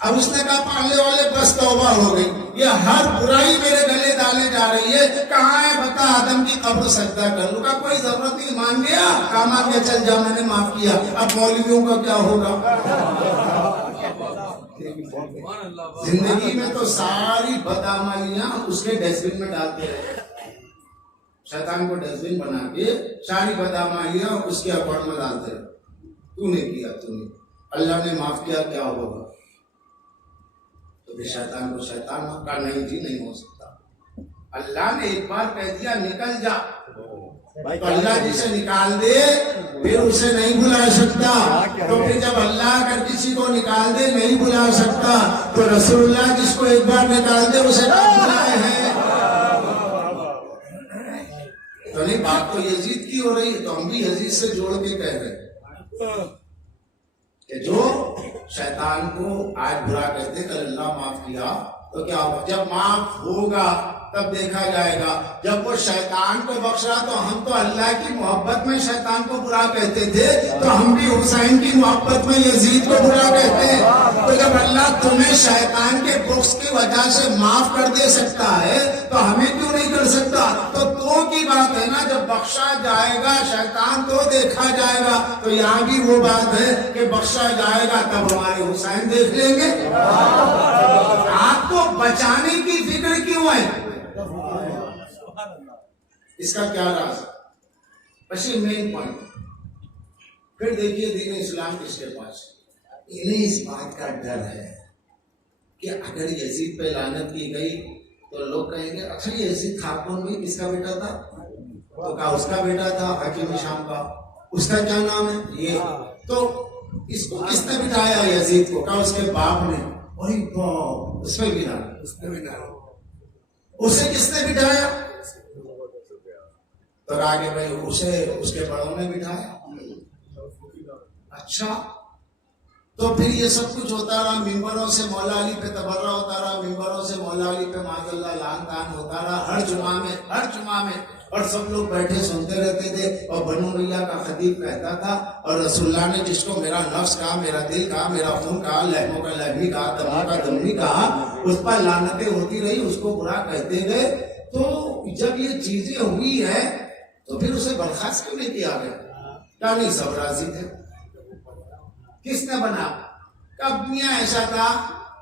اب اس نے کہا پڑھنے والے بس توبہ ہو گئی، یہ ہر برائی میرے گلے ڈالے جا رہی ہے، کہاں ہے بتا آدم کی قبر سجدہ کر لوں گا، کوئی ضرورت نہیں، مان گیا، کام آ گیا، چل جا میں نے معاف کیا، اب مولویوں کا کیا ہوگا؟ زندگی میں تو ساری بدعمالیاں اس کے ڈسٹ بن میں ڈالتے رہے، شیطان کو ڈسٹ بن بنا کے ساری بدعمالیاں اس کے اکاؤنٹ میں ڈالتے رہے، تو نے کیا، تو نے، اللہ نے معاف کیا، کیا ہوگا؟ تو پھر شیطان کو شیطان کا نہیں جی نہیں ہو سکتا، اللہ نے ایک بار کہہ دیا نکل جا، تو اللہ جسے نکال دے پھر اسے نہیں بلا سکتا، تو پھر جب اللہ اگر کسی کو نکال دے نہیں بلا سکتا تو رسول اللہ جس کو ایک بار نکال دے اسے کیا بلائے ہیں؟ تو نہیں، بات تو یزید کی ہو رہی ہے، تو ہم بھی یزید سے جوڑ کے کہہ رہے ہیں کہ جو شیطان کو آج برا کہتے کل اللہ معاف کیا تو کیا ہوگا؟ جب معاف ہوگا تب دیکھا جائے گا، جب وہ شیطان کو بخشا تو ہم تو اللہ کی محبت میں شیطان کو برا کہتے تھے، تو ہم بھی حسین کی محبت میں یزید کو برا کہتے ہیں، تو جب اللہ تمہیں شیطان کے بغض کی وجہ سے معاف کر دے سکتا ہے تو ہمیں کیوں نہیں کر سکتا؟ تو کی بات ہے نا، جب بخشا جائے گا شیطان تو دیکھا جائے گا، تو یہاں بھی وہ بات ہے کہ بخشا جائے گا تب ہمارے حسین دیکھ لیں گے۔ آپ کو بچانے کی فکر کیوں ہے؟ اس کا کیا راز؟ بس یہ مین پوائنٹ۔ پھر دیکھیے دین اسلام کس کے پاس، انہیں اس بات کا ڈر ہے کہ اگر یزید پہ لعنت کی گئی تو لوگ کہیں گے اچھا یزید خاقون بھی کس کا بیٹا تھا؟ تو کہا اس کا بیٹا تھا حکیم شام کا، اس کا کیا نام ہے؟ یہ، تو اس کو کس نے بٹھایا یزید کو؟ کہا اس کے باپ نے، وہی باپ اس پہ بٹھایا، اسے کس نے بٹھایا؟ تو آگے بھائی اسے اس کے بڑوں نے بٹھایا۔ اچھا، تو پھر یہ سب کچھ ہوتا رہا، ممبروں سے مولا علی پہ تبرہ ہوتا رہا، ممبروں سے مولا علی پہ معاذ اللہ لعن طعن ہوتا رہا، ہر جمعہ میں، اور سب لوگ بیٹھے سنتے رہتے تھے، اور بنو امیہ کا خطیب کہتا تھا، اور رسول اللہ نے جس کو میرا نفس کہا، میرا دل کہا، میرا خون کہا، لہموں کا لہمی کہا، دموں کا دمی کہا، اس پر لعنتیں ہوتی رہی، اس کو برا کہتے گئے۔ تو جب یہ چیزیں ہوئی ہے تو پھر اسے برخاست کیوں نہیں کیا گیا؟ کیا نہیں سب راضی تھے؟ کس نے بنا؟ کب میاں ایسا تھا،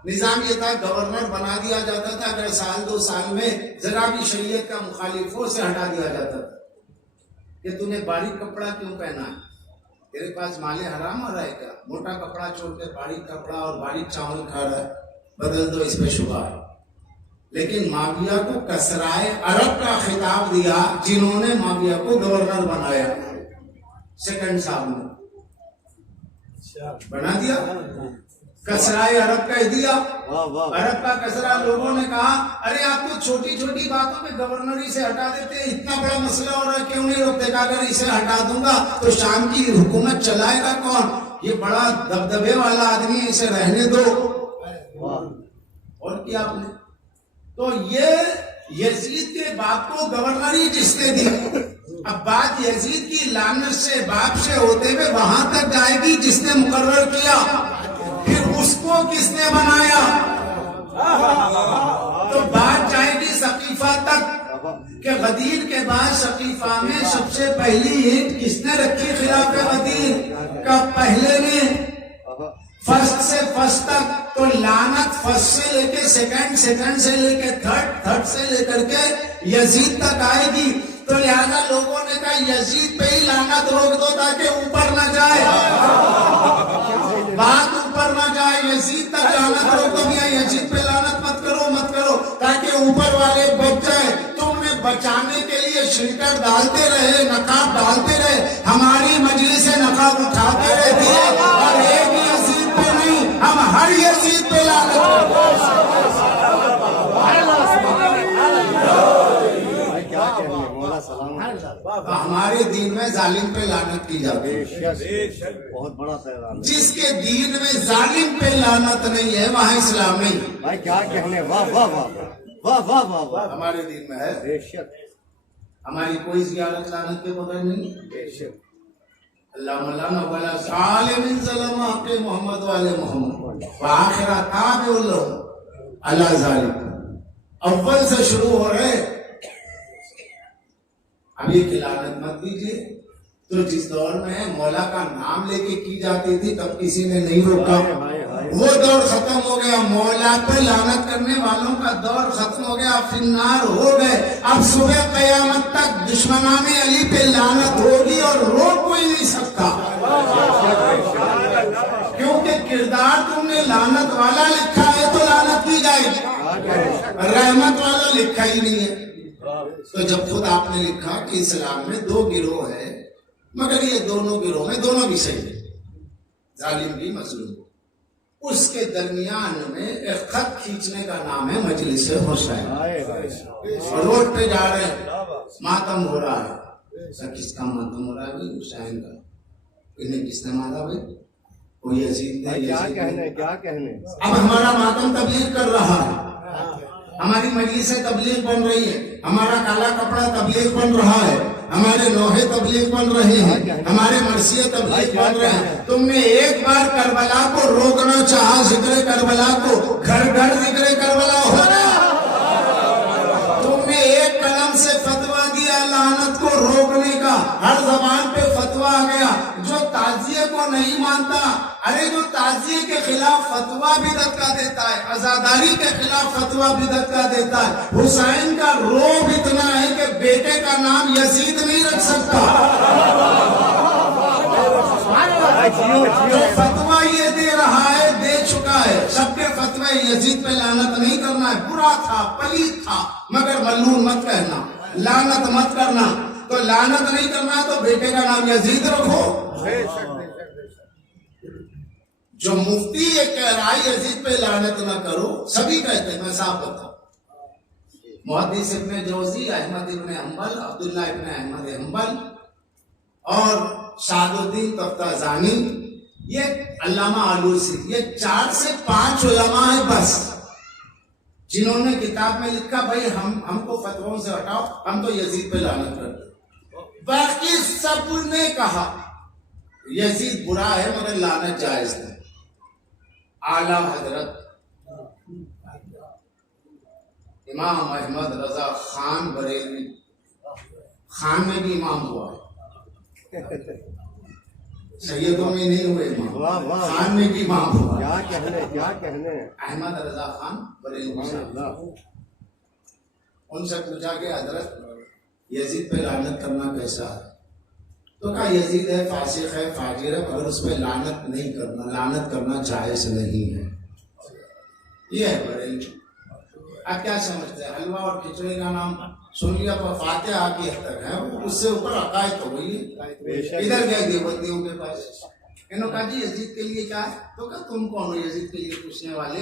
نظام یہ تھا گورنر بنا دیا جاتا تھا، اگر سال 2 سال میں ذرا بھی شریعت کا مخالفوں سے ہٹا دیا جاتا تھا کہ تو نے باریک کپڑا کیوں پہنا ہے، تیرے پاس مال حرام آ رہا ہے کیا، موٹا کپڑا چھوڑ کے باریک کپڑا اور باریک چاول کھا رہا ہے، بدل دو، اس پہ شبہ ہے۔ لیکن معاویہ کو کسرائے عرب کا خطاب دیا، جنہوں نے معاویہ کو گورنر بنایا، سیکنڈ صاحب نے بنا دیا، کسرائے عرب کہہ دیا، عرب کا کسرا۔ لوگوں نے کہا ارے آپ تو چھوٹی چھوٹی باتوں میں گورنری سے ہٹا دیتے، اتنا بڑا مسئلہ ہو رہا ہے کیوں نہیں روکتے؟ کہ اگر اسے ہٹا دوں گا تو شام کی حکومت چلائے گا کون؟ یہ بڑا دبدبے والا آدمی ہے، اسے رہنے دو۔ اور کیا آپ نے؟ تو یہ یزید کے باپ کو گورنری جس نے دی، اب بات یزید کی لعنت سے باپ سے ہوتے ہوئے وہاں تک جائے گی جس نے مقرر کیا، پھر اس کو کس نے بنایا، تو بات جائے گی ثقیفہ تک کہ غدیر کے بعد ثقیفہ میں سب سے پہلی اینٹ کس نے رکھی خلاف غدیر کا؟ پہلے نے، فرسٹ سے فرسٹ تک، تو لعنت فرسٹ سے لے کے سیکنڈ، سیکنڈ سے لے کے تھرڈ، تھرڈ سے لے کر کے یزید تک آئے گی۔ تو لہذا لوگوں نے کہا یزید پہ ہی لعنت روک دو تاکہ اوپر نہ جائے، بات اوپر نہ جائے، یزید تک لعنت روک دو، میاں یزید پہ لعنت مت کرو تاکہ اوپر والے بچ جائے۔ تم نے بچانے کے لیے شلٹر ڈالتے رہے، نقاب ڈالتے رہے، ہماری مجلس سے نقاب اٹھاتے رہتی ہے، اور ایک یزید پہ نہیں، ہم ہر یزید پہ لعنت ہمارے دین میں ظالم پہ لعنت کی جاتی ہے۔ بہت بڑا پیغام، جس کے دین میں ظالم پہ لعنت نہیں ہے وہاں اسلام نہیں۔ بھائی کیا کہنے، واہ واہ واہ واہ واہ واہ واہ، ہمارے دین میں ہے، بے شک، ہماری کوئی زیارت لعنت کے بغیر نہیں۔ بے شک، اللہ مولانا والا ظالم ظلم حق محمد والے محمد۔ وآخرہ تابع لہم علی ذالک، اول سے شروع ہو رہے. اب یہ لعنت مت دیجیے. تو جس دور میں مولا کا نام لے کے کی جاتی تھی تب کسی نے نہیں روکا. وہ دور ختم ہو گیا. مولا پہ لعنت کرنے والوں کا دور ختم ہو گیا. فی النار ہو گئے. اب صبح قیامت تک دشمنان علی پہ لعنت ہوگی اور روک کوئی نہیں سکتا، کیونکہ کردار تم نے لعنت والا لکھا ہے تو لعنت کی جائے گی. رحمت والا لکھا ہی نہیں ہے. تو جب خود آپ نے لکھا کہ اسلام میں دو گروہ ہے، مگر یہ دونوں گروہ میں دونوں بھی صحیح ہیں، ظالم بھی مظلوم. اس کے درمیان میں ایک خط کھینچنے کا نام ہے مجلس حسین. اور روڈ پہ جا رہے ہیں، ماتم ہو رہا ہے. سر کس کا ماتم ہو رہا ہے بھائی؟ حسین کا. انہیں کس نے مارا بھائی؟ کوئی یزید نے. کیا کہنے اب ہمارا ماتم تبلیغ کر رہا ہے، ہماری مجلس تبلیغ بن رہی ہے، ہمارا کالا کپڑا تبلیغ بن رہا ہے، ہمارے لوہے تبلیغ بن رہے ہیں، ہمارے مرثیے تبلیغ بن رہے ہیں. تم نے ایک بار کربلا کو روکنا چاہا، ذکر کربلا کو، گھر گھر ذکر کربلا ہو گیا. تم نے ایک قلم سے فتویٰ دیا لعنت کو روکنے کا، ہر زبان پہ فتویٰ آ گیا. جو تعزیے کو نہیں مانتا، ارے جو تعزیے کے خلاف فتویٰ بدعت کا دیتا ہے، عزاداری کے خلاف فتویٰ بدعت کا دیتا ہے. حسین کا روب اتنا ہے کہ بیٹے کا نام یزید نہیں رکھ سکتا. فتویٰ یہ دے رہا ہے، دے چکا ہے. سب کے فتوے یزید پہ لعنت نہیں کرنا ہے، برا تھا، پلید تھا، مگر ملعون مت کہنا، لعنت مت کرنا. تو لعنت نہیں کرنا تو بیٹے کا نام یزید رکھو. جو مفتی یہ کہہ رہا ہے یزید پہ لعنت نہ کرو، سبھی کہتے ہیں. میں صاحب بتاؤں، محدث ابن جوزی، احمد ابن حنبل، عبداللہ ابن احمد حنبل اور شہاب الدین تفتازانی، یہ علامہ آلوسی، یہ 4 سے 5 علماء ہیں بس جنہوں نے کتاب میں لکھا بھائی ہم کو فتووں سے ہٹاؤ، ہم تو یزید پہ لعنت کرتے. باقی سب نے کہا یزید برا ہے مگر لعنت جائز ہے. اعلیٰ حضرت امام احمد رضا خان بریلوی، خان میں بھی امام ہوا ہے، سیدوں میں نہیں ہوئے امام، خان میں بھی امام ہوا. کیا کہنے احمد رضا خان بریلوی صاحب. ان سے پوچھا کہ حضرت یزید پہ لعنت کرنا کیسا ہے؟ تو کہا یزید ہے، فاسق ہے، فاجر ہے، مگر اس پہ لعنت نہیں کرنا، لعنت کرنا جائز نہیں ہے. یہ ہے بریلوی. آپ کیا سمجھتے ہیں؟ حلوہ اور کھچڑی کا نام سن لیا پر فاتحہ کی حد تک ہے، اس سے اوپر عقائد ہو گئی. ادھر گئے دیوبندیوں کے پاس، انہوں نے کہا جی یزید کے لیے کیا ہے؟ تو کہا تم کون ہو یزید کے لیے پوچھنے والے؟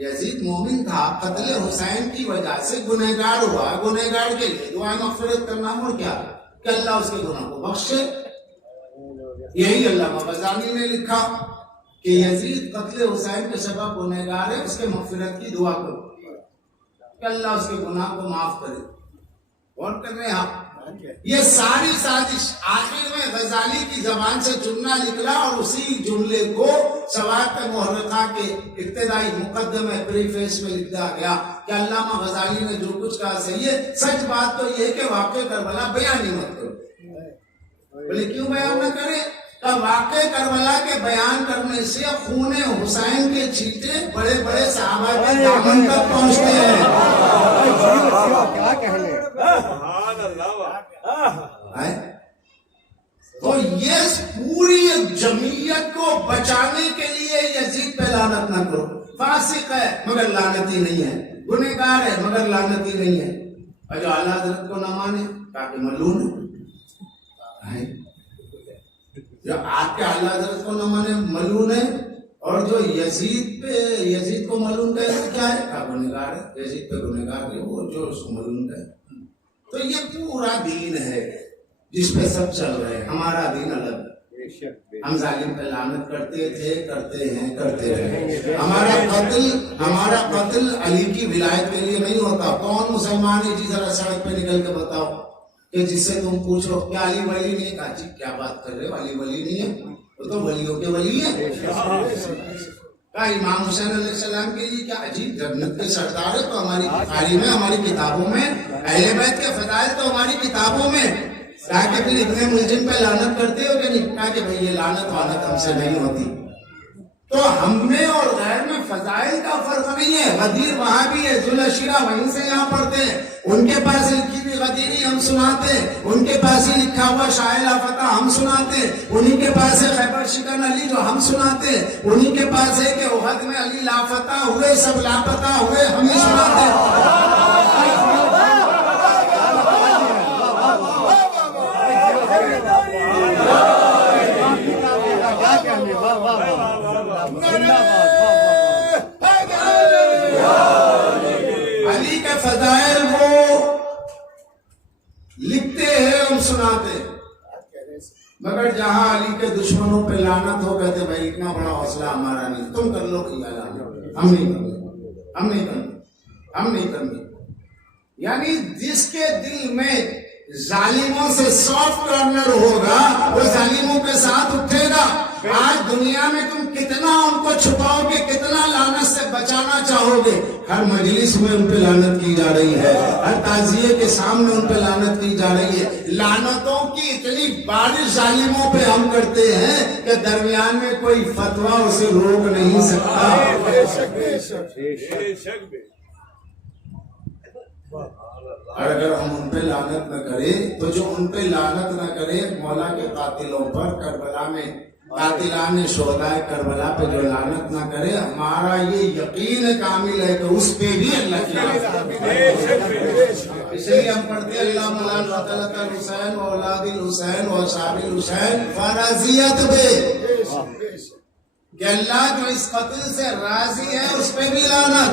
یزید مومن تھا، قتل حسین کی وجہ سے گنہگار ہوا، گنہگار کے لیے دعا مغفرت کرنا اور کیا کہ اللہ اس کے گناہ کو بخشے. یہی علامہ غزالی نے لکھا کہ یزید قتل حسین کے سبب گنہگار ہے، اس کے مغفرت کی دعا کرو کہ اللہ اس کے گناہ کو معاف کرے. اور کر رہے ہیں آپ یہ ساری سازش آخر میں غزالی کی زبان سے جملہ نکلا اور اسی جملے کو سوات محرقہ کے ابتدائی مقدمے پریفیس میں لکھا گیا کہ علامہ غزالی نے جو کچھ کہا صحیح ہے. سچ بات تو یہ کہ واقع کربلا بیان ہی مت کرو. بولے کیوں بیان نہ کرے؟ کہ واقع کربلا کے بیان کرنے سے خون حسین کے چھینٹے بڑے بڑے صحابہ کے دامن تک پہنچتے ہیں. کیا کہنے تو یہ پوری جمعیت کو بچانے کے لیے یزید پہ لعنت نہ کرو. فاسق ہے مگر لعنتی نہیں ہے، گنہگار ہے مگر لعنتی نہیں ہے. اور جو اعلیٰ حضرت کو نہ مانے تاکہ ملعون ہے، جو آپ کے اعلیٰ حضرت کو نہ مانے ملعون ہے، اور جو یزید کو ملعون کہے کیا ہے؟ کہا گنہگار ہے. یزید پہ گنہگار ہے وہ جو اس کو ملعون کہے. تو یہ پورا دین ہے جس پہ سب چل رہے ہیں. ہمارا دین الگ ہے. ہم ظالم پہ لعنت کرتے تھے، کرتے ہیں، کرتے رہے. ہمارا قتل علی کی ولایت کے لیے نہیں ہوتا. کون مسلمان ہے جی ذرا سڑک پہ نکل کے بتاؤ کہ جس سے تم پوچھو کیا علی ولی نہیں ہے؟ کہا جی کیا بات کر رہے ہو، علی ولی نہیں ہے، وہ تو ولیوں کے ولی ہے. کہا امام حسین علیہ السلام کے لیے کیا عجیب جنت کے سردار ہے تو ہماری بخاری میں ہماری کتابوں میں اہل بیت کے فضائل تو ہماری کتابوں میں. کہا کہ پھر اتنے ملزم پہ لعنت کرتے ہو کہ نہیں؟ کہا کہ بھئی یہ لعنت وانت ہم سے نہیں ہوتی. تو ہم میں اور غیر میں فضائل کا فرق نہیں ہے. غدیر وہاں بھی ہے, ذوالشیرہ وہیں سے یہاں پڑھتے ہیں, ان کے پاس لکھی ہوئی غدیری ہم سناتے ہیں, ان کے پاس ہی لکھا ہوا شاہ لافتہ ہم سناتے ہیں, انہی کے پاس ہے خیبر شکن علی جو ہم سناتے ہیں, انہی کے پاس ہے کہ احد میں علی لافتہ ہوئے, سب لاپتہ ہوئے, ہم ہی سناتے ہیں. علی کے فضائل وہ لکھتے ہیں, ہم سناتے ہیں. مگر جہاں علی کے دشمنوں پہ لعنت ہو گئے تھے, بھائی اتنا بڑا حوصلہ ہمارا نہیں, تم کر لو کہ ہم نہیں کرنے. یعنی جس کے دل میں ظالموں سے سافٹ کارنر ہوگا وہ ظالموں کے ساتھ اٹھے گا. آج دنیا میں تم کتنا ان کو چھپاؤ گے, کتنا لعنت سے بچانا چاہو گے. ہر مجلس میں ان پہ لعنت کی جا رہی ہے, ہر تعزیے کے سامنے ان پہ لعنت کی جا رہی ہے. لعنتوں کی اتنی بارش ظالموں پہ ہم کرتے ہیں کہ درمیان میں کوئی فتویٰ اسے روک نہیں سکتا. اور اگر ہم ان پہ لعنت نہ کریں تو جو ان پہ لعنت نہ کرے مولا کے قاتلوں پر, کربلا میں قاتلان شہداء کربلا پہ جو لعنت نہ کرے, ہمارا یہ یقین کامل ہے کہ اس پہ بھی اللہ کی لعنت. اس لیے ہم پڑھتے ہیں اللہ مولانا فضلت الحسین و اولاد الحسین و اصحاب الحسین فرضیت بے, کہ اللہ جو اس قتل سے راضی ہے اس پہ بھی لعنت,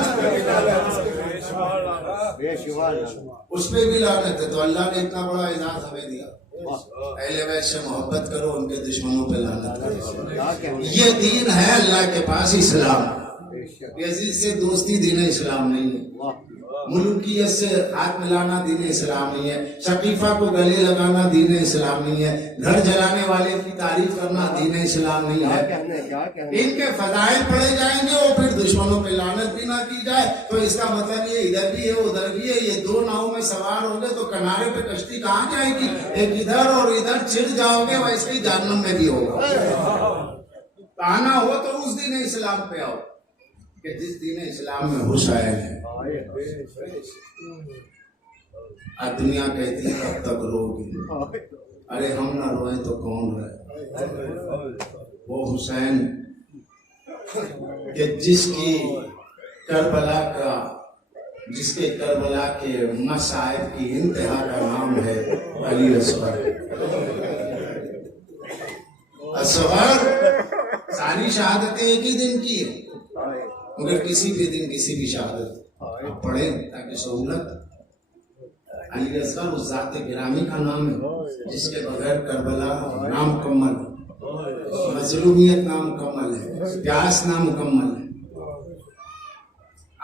اس پہ بھی لعنت ہے. تو اللہ نے اتنا بڑا اعزاز ہمیں دیا, اہل بیت سے محبت کرو, ان کے دشمنوں پہ لعنت کرو. یہ دین ہے اللہ کے پاس اسلام. یزید سے دوستی دین اسلام نہیں ہے, ملوکیت سے ہاتھ ملانا دین اسلام نہیں ہے, شقیفہ کو گلے لگانا دین اسلام نہیں ہے, گھر جلانے والے کی تعریف کرنا دین اسلام نہیں ہے. ان کے فضائل پڑھے جائیں گے اور پھر دشمنوں پہ لعنت بھی نہ کی جائے تو اس کا مطلب یہ ادھر بھی ہے ادھر بھی ہے. یہ دو ناؤں میں سوار ہوں گے تو کنارے پہ کشتی کہاں جائے گی؟ ایک ادھر اور ادھر چھڑ جاؤ گے, ویسے ہی جہنم میں بھی ہوگا. آنا ہو تو اس دین اسلام پہ آؤ کہ جس دین اسلام میں حسین ہے. آج دنیا کہتی ہے کب تک رو گی, ارے ہم نہ روئیں تو کون رہے. وہ حسین کہ جس کی کربلا کا, جس کے کربلا کے مصائب کی انتہا کا نام ہے علی اصغر. اصغر ساری شہادتیں ایک ہی دن کی ہیں, مگر کسی بھی دن کسی بھی شہادت آپ پڑھیں تاکہ سہولت. علی اصغر اس ذات گرامی کا نام ہے جس کے بغیر کربلا نامکمل, مظلومیت نامکمل ہے, پیاس نامکمل ہے.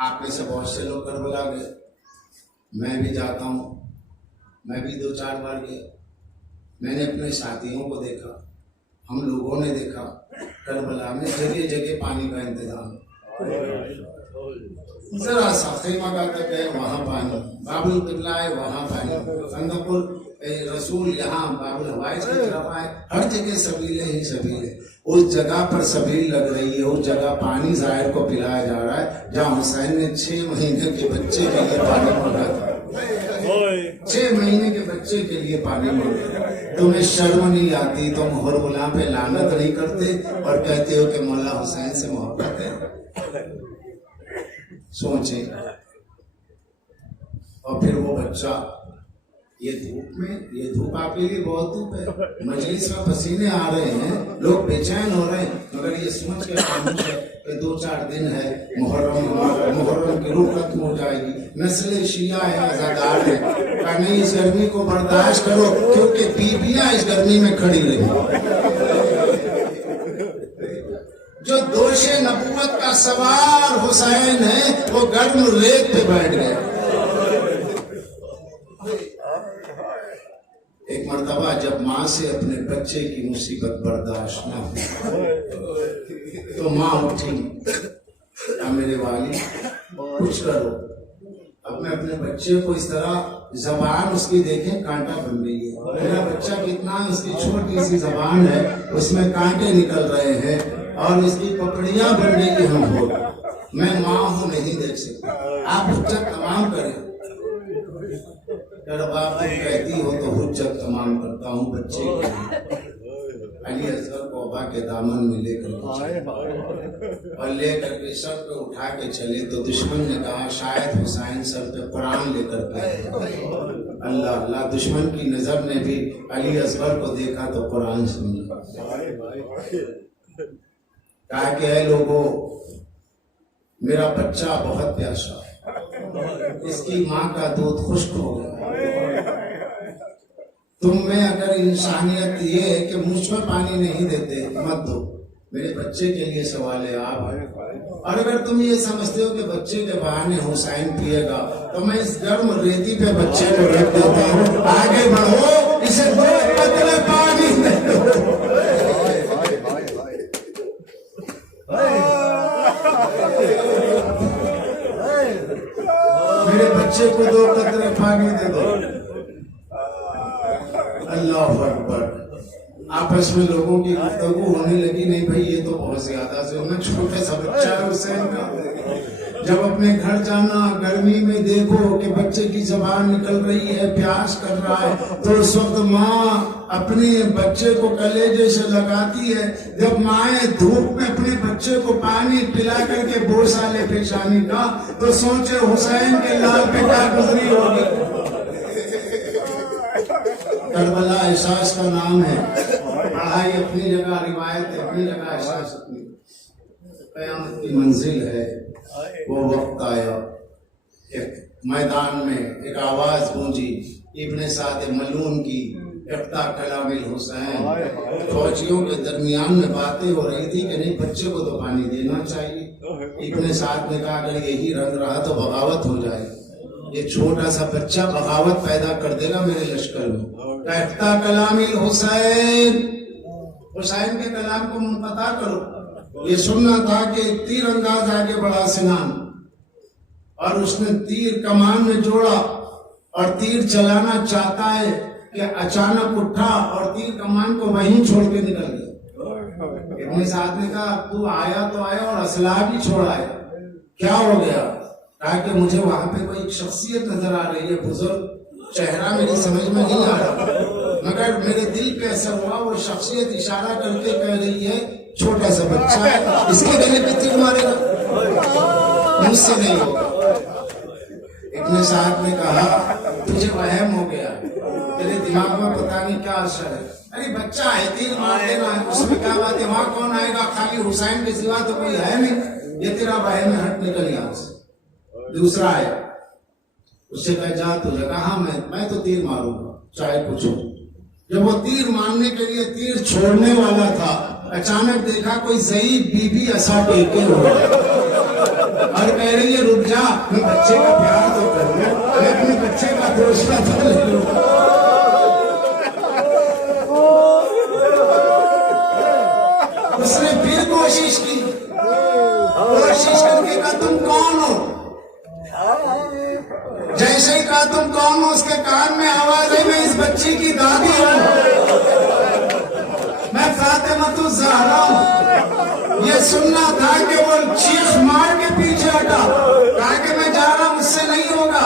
آپ میں سے بہت سے لوگ کربلا گئے, میں بھی جاتا ہوں, میں بھی 2-4 بار گیا. میں نے اپنے ساتھیوں کو دیکھا, ہم لوگوں نے دیکھا کربلا میں جگہ جگہ پانی کا انتظام. ذرا سا خیمہ کا تک ہے وہاں پانی, باب القبلہ ہے وہاں پانی, صندوق رسول یہاں باب الحوائج کی طرف آئے, ہر جگہ سبیلیں ہی سبیلیں. اس جگہ پر سبیل لگ رہی ہے, اس جگہ پانی زائر کو پلایا جا رہا ہے جہاں حسین نے 6 مہینے کے بچے کے لیے پانی مانگا تھا. 6 مہینے کے بچے کے لیے پانی مانگا. تمہیں شرم نہیں آتی؟ تم ہر غلام پہ لعنت نہیں کرتے اور کہتے ہو کہ مولا حسین سے محبت ہے. سوچیں. اور پھر وہ بچہ یہ دھوپ میں, یہ دھوپ آپ کے لیے بہت دھوپ ہے, مجلس میں پسینے آ رہے ہیں, لوگ بے چین ہو رہے ہیں, مگر یہ سمجھ کے خاموش ہے کہ 2-4 دن ہے, محرم کی روح ختم ہو جائے گی, نسل شیعہ ہے, آزادار ہے. کہ نہیں اس گرمی کو برداشت کرو کیونکہ بیویاں اس گرمی میں کھڑی رہی. جو دوش نبوت کا سوار حسین ہے وہ گرم ریت پہ بیٹھ گئے. ایک مرتبہ جب ماں سے اپنے بچے کی مصیبت برداشت نہ ہوئی تو ماں اٹھی بچے کو اس طرح زبان اس کی دیکھیں کانٹا بن رہی ہے. میرا بچہ کتنا اس کی چھوٹی سی زبان ہے, اس میں کانٹے نکل رہے ہیں اور اس کی پپڑیاں بن رہی ہیں. ہم کو میں ماں ہوں نہیں دیکھ سکتا. آپ حجت تمام کریں. اگر باپ تم کہتی ہو تو حجت تمام کرتا ہوں بچے کے لیے. علی اصغر کو ابا کے دامن میں لے کر اور لے کر کے سر پہ اٹھا کے چلے تو دشمن نے کہا شاید حسین سر پہ قرآن لے کر کے. اللہ اللہ, دشمن کی نظر نے بھی علی اصغر کو دیکھا تو قرآن سمجھا. کہا کہ اے لوگوں, میرا بچہ بہت پیاسا ہے, اس کی ماں کا دودھ خشک ہو گیا. تم میں اگر انسانیت یہ ہے کہ مجھ پر پانی نہیں دیتے مت دو, میرے بچے کے لیے سوال ہے آپ. اور اگر تم یہ سمجھتے ہو کہ بچے کے بہانے حسین پیے گا تو میں اس گرم ریتی پہ بچے کو رکھ دیتا ہوں. آگے بڑھو, اسے 2 قطرے پانی دے دو. میرے بچے کو 2 قطرے پانی دے دو. اللہ اکبر. آپس میں لوگوں کی گفتگو ہونے لگی. نہیں بھائی یہ تو بہت زیادہ سے, میں چھوٹے سا بچہ ہے حسین کا. جب اپنے گھر جانا, گرمی میں دیکھو کہ بچے کی زبان نکل رہی ہے, پیاس کر رہا ہے, تو اس وقت ماں اپنے بچے کو کلیجے سے لگاتی ہے. جب مائیں دھوپ میں اپنے بچے کو پانی پلا کر کے بوسہ لے پیشانی کا, تو سوچے حسین کے لال پہ کیا گزری ہوگی. کربلا احساس کا نام ہے. پڑھائی اپنی جگہ, روایت اپنی جگہ, احساس اپنی. قیامت کی منزل ہے. وہ وقت آیا, ایک میدان میں ایک آواز گونجی ابن سعد ملعون کی, اقطع کلام الحسین. فوجیوں کے درمیان میں باتیں ہو رہی تھی کہ نہیں بچے کو تو پانی دینا چاہیے. ابن سعد نے کہا اگر یہی رنگ رہا تو بغاوت ہو جائے. یہ چھوٹا سا بچہ بغاوت پیدا کر دے گا میرے لشکر میں. اقطع کلام الحسین, حسین کے کلام کو منقطع کرو. یہ سننا تھا کہ تیر انداز آگے بڑھا سنان, اور اس نے تیر کمان میں جوڑا اور تیر چلانا چاہتا ہے کہ اچانک اٹھا اور تیر کمان کو وہیں چھوڑ کے نکل گیا. ابن سعد نے کہا تو آیا تو آیا اور اسلحہ بھی چھوڑا ہے, کیا ہو گیا؟ کہا کہ مجھے وہاں پہ کوئی شخصیت نظر آ رہی ہے بزرگ, چہرہ میری سمجھ میں نہیں آ رہا, مگر میرے دل پہ اثر ہوا. وہ شخصیت اشارہ کر کے کہہ رہی ہے چھوٹا سا بچہ ہے, اس کے گلے پہ تیر مارے گا, مجھ سے نہیں ہوگا. ابن سعد نے کہا تجھے وہم ہو گیا, تیرے دماغ میں پتہ نہیں کیا اثر ہے. ارے بچہ ہے, تیر مار دینا ہے, اس میں کیا بات ہے, وہاں کون آئے گا, خالی حسین کے سوا تو کوئی ہے نہیں. یہ تیرا وہم ہے, ہٹ نکل یہاں سے. دوسرا ہے, اس سے کہا جا تجھے, کہا میں تو تیر ماروں گا چاہے کچھ ہو. جب وہ تیر مارنے کے لیے تیر چھوڑنے والا تھا, اچانک دیکھا کوئی ضعیف بی بی ایسا ٹیکے ہو اور کہہ رہی ہے رک جا, میں بچے کا پیار تو کروں, میں اپنے بچے کا دوستہ تو لے لوں. اس نے پھر کوشش کی, کوشش کر کے کہا تم کون ہو. جیسے ہی کہا تم کون ہو, اس کے کان میں آواز ہے میں اس بچی کی دادی ہوں, میں فاطمہ الزہرا ہوں. یہ سننا تھا کہ وہ چیخ مار کے پیچھے ہٹا. کہا کہ میں جا رہا, مجھ سے نہیں ہوگا.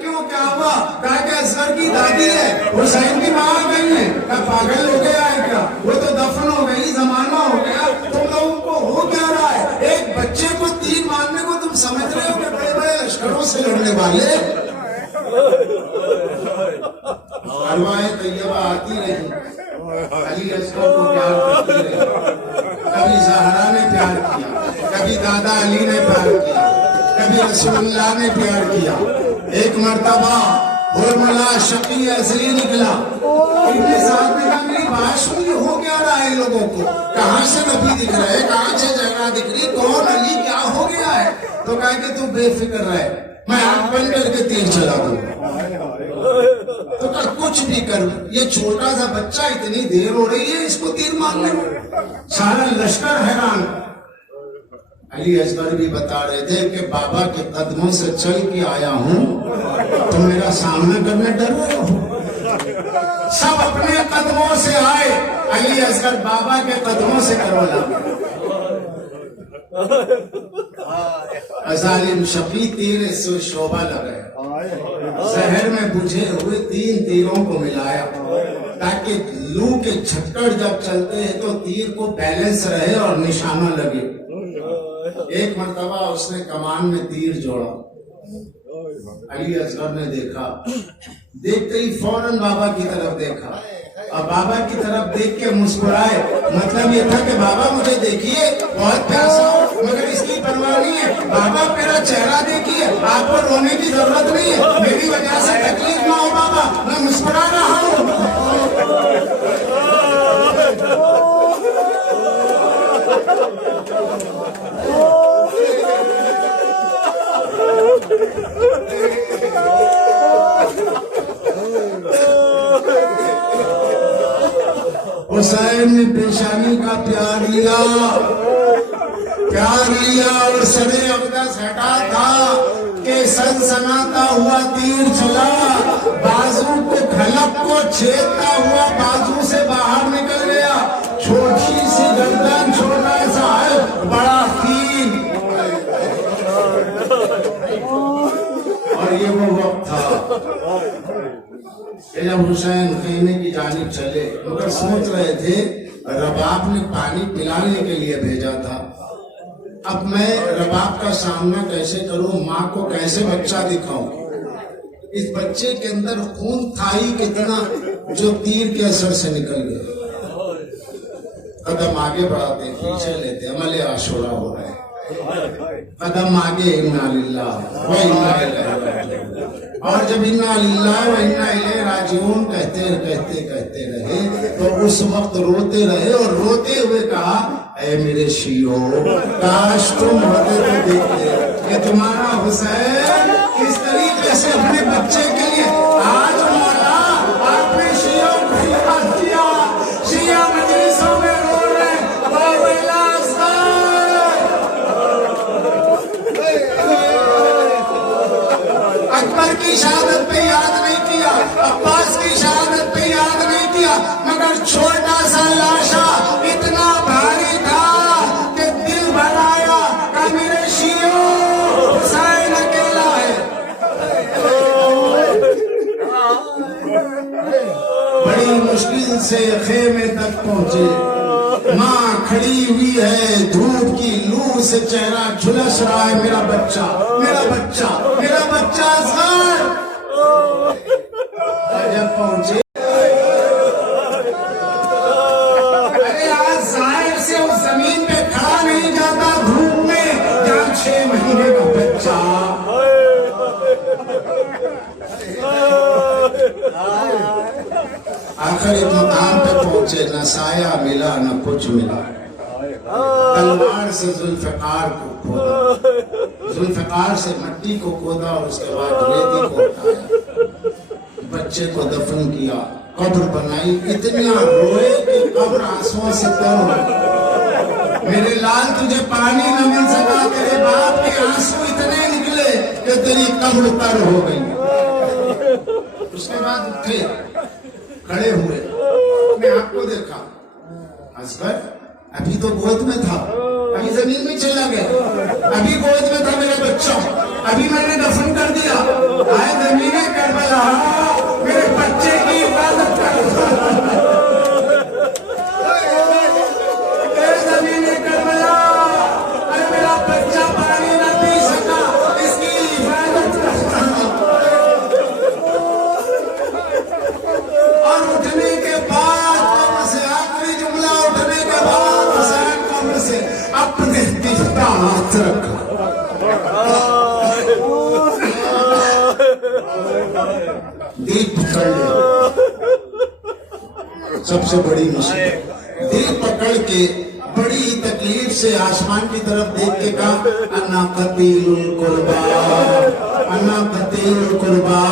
کیوں, کیا ہوا؟ کہا کہ اصغر کی دادی ہے, حسین کی ماں آ گئی ہے. کہا پاگل ہو گیا ہے کیا, وہ تو دفن ہو گئی, زمانہ ہو گیا, تم لوگوں کو ہو کیا رہا ہے؟ ایک بچے کو تیر مارنے کو تم سمجھ رہے ہو کہ بڑے بڑے لشکروں سے لڑنے والے. ارواح طیبہ آتی رہی, علی اصغر کو پیار کرتی رہی. کبھی زہرا نے پیار کیا, کبھی دادا علی نے پیار کیا, کبھی رسول اللہ نے پیار کیا. ایک مرتبہ حرملہ شقی ایسے ہی نکلا. ابن سعد نے کہا میری بات سن, یہ ہو کیا رہا ہے لوگوں کو, کہاں سے نبی دکھ رہے, کہاں سے جگہ دکھ رہی, کون علی, کیا ہو گیا ہے؟ تو کہا کہ تو بے فکر رہے, میں آنکھ بند کر کے تیر چلا دوں. تو کچھ بھی کر, یہ چھوٹا سا بچہ, اتنی دیر ہو رہی ہے اس کو تیر مارنے میں. سارا لشکر حیران. علی اصغر بھی بتا رہے تھے کہ بابا کے قدموں سے چل کے آیا ہوں تو میرا سامنا کرنے ڈر رہے ہو. سب اپنے قدموں سے آئے, علی اصغر بابا کے قدموں سے کرولا. ظالم شفیع تیر سے شعبہ لگایا, زہر میں بجھے ہوئے 3 تیروں کو ملایا تاکہ لو کے جھکڑ جب چلتے ہیں تو تیر کو بیلنس رہے اور نشانہ لگے. ایک مرتبہ اس نے کمان میں تیر جوڑا, علی اصغر نے دیکھا, دیکھتے ہی فوراً بابا کی طرف دیکھا اور بابا کی طرف دیکھ کے مسکرائے. مطلب یہ تھا کہ بابا مجھے دیکھیے بہت پیاسا ہوں مگر اس کی پرواہ نہیں ہے, بابا میرا چہرہ دیکھیے, آپ کو رونے کی ضرورت نہیں ہے, میری وجہ سے تکلیف نہ ہو بابا, میں مسکرا رہا ہوں. حسین نے پیشانی کا پیار لیا اور سر اقدس ہٹا تھا کہ سنسناتا ہوا تیر چلا, بازو کو کھلک کو چھیدتا ہوا بازو سے باہر نکل گیا. چھوٹی سی گردن, چھوٹا سا ہے, بڑا تیر. اور یہ وہ وقت تھا کہ جب حسین خیمے کی جانب چلے مگر سوچ رہے تھے رباب نے پانی پلانے کے لیے بھیجا تھا, اب میں رباب کا سامنا کیسے کروں, ماں کو کیسے بچہ دکھاؤں. اس بچے کے اندر خون تھا ہی کتنا جو تیر کے اثر سے نکل گیا. قدم آگے بڑھاتے پیچھے لیتے, عمل عاشورہ ہو رہے, قدم آگے انا للہ و انا الیہ راجعون, اور جب انا للہ و انا الیہ راجعون کہتے رہے تو اس وقت روتے رہے اور روتے ہوئے کہا اے میرے شیعوں کاش تم ہوتے تو دیکھتے کہ تمہارا حسین کس طریقے سے اپنے بچے کے لیے آج مولا آپ نے شیعوں کو یاد کیا. شیعہ مجلسوں میں رو رہے اکبر کی شہادت پہ یاد نہیں کیا, عباس کی شہادت پہ یاد نہیں کیا, مگر چھوٹا سا لاشا اتنا بھاری تھا کہ دل بھرایا کہ میرے شیعوں حسین اکیلا ہے. بڑی مشکل سے خیمے تک پہنچے, ماں کھڑی ہوئی ہے, دھوپ کی لو سے چہرہ جھلس رہا ہے, میرا بچہ میرا بچہ میرا بچہ اصغر. جب پہنچے ارے آج ظاہر سے اس زمین پہ کھڑا نہیں جاتا دھوپ میں جہاں 6 مہینے کا بچہ. آخر ایک مقام پہ پہنچے, نہ سایہ ملا نہ کچھ ملا, تلوار سے ذوالفقار کو کھودا, ذوالفقار سے مٹی کو کھودا اور اس کے بعد ریتی کو اٹھایا, بچے کو دفن کیا, قبر بنائی, اتنا روئے کہ قبر آنسوؤں سے تر ہو گئی. میرے لال تجھے پانی نہ مل سکا, تیرے باپ کے آنسو اتنے نکلے کہ تیری قبر تر ہو گئی. اس کے بعد اٹھے, کھڑے ہوئے, میں آپ کو دیکھا, اصغر ابھی تو گود میں تھا, ابھی زمین میں چلا گیا, ابھی گود میں تھا میرا بچہ, ابھی میں نے دفن کر دیا, آئے زمین کربلا میرے بچے کی حفاظت کر. اے زمین کربلا, ارے میرا بچہ پانی نہ پی سکا, اس کی حفاظت کر. اور اٹھنے کے بعد قبر سے, آخری جملہ اٹھنے کے بعد حسین قبر سے اپنے دل کا ہاتھ رکھا. دل پکڑ لیا, سب سے بڑی مصیبت, دل پکڑ کے بڑی تکلیف سے آسمان کی طرف دیکھ کے کہا انا قتیل القربا, انا قتیل القربا.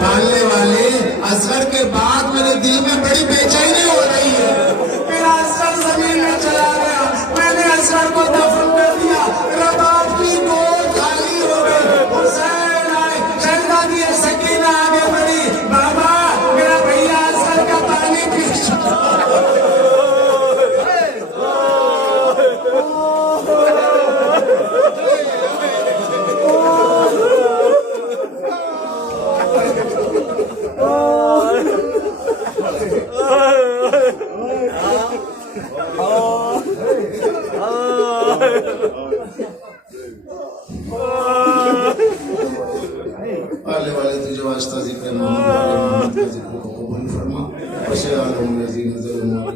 پالنے والے اصغر کے بعد میرے دل میں بڑی بے چینی ہو رہی ہے. میرا اصغر زمین میں چلا گیا, میں نے اصغر کو دفن کر دیا, میرا آلے والے تجھے واسطہ ذکر محمد والے محمد کا ذکر کو قبول فرما وشیع علیہم الذین ظلموا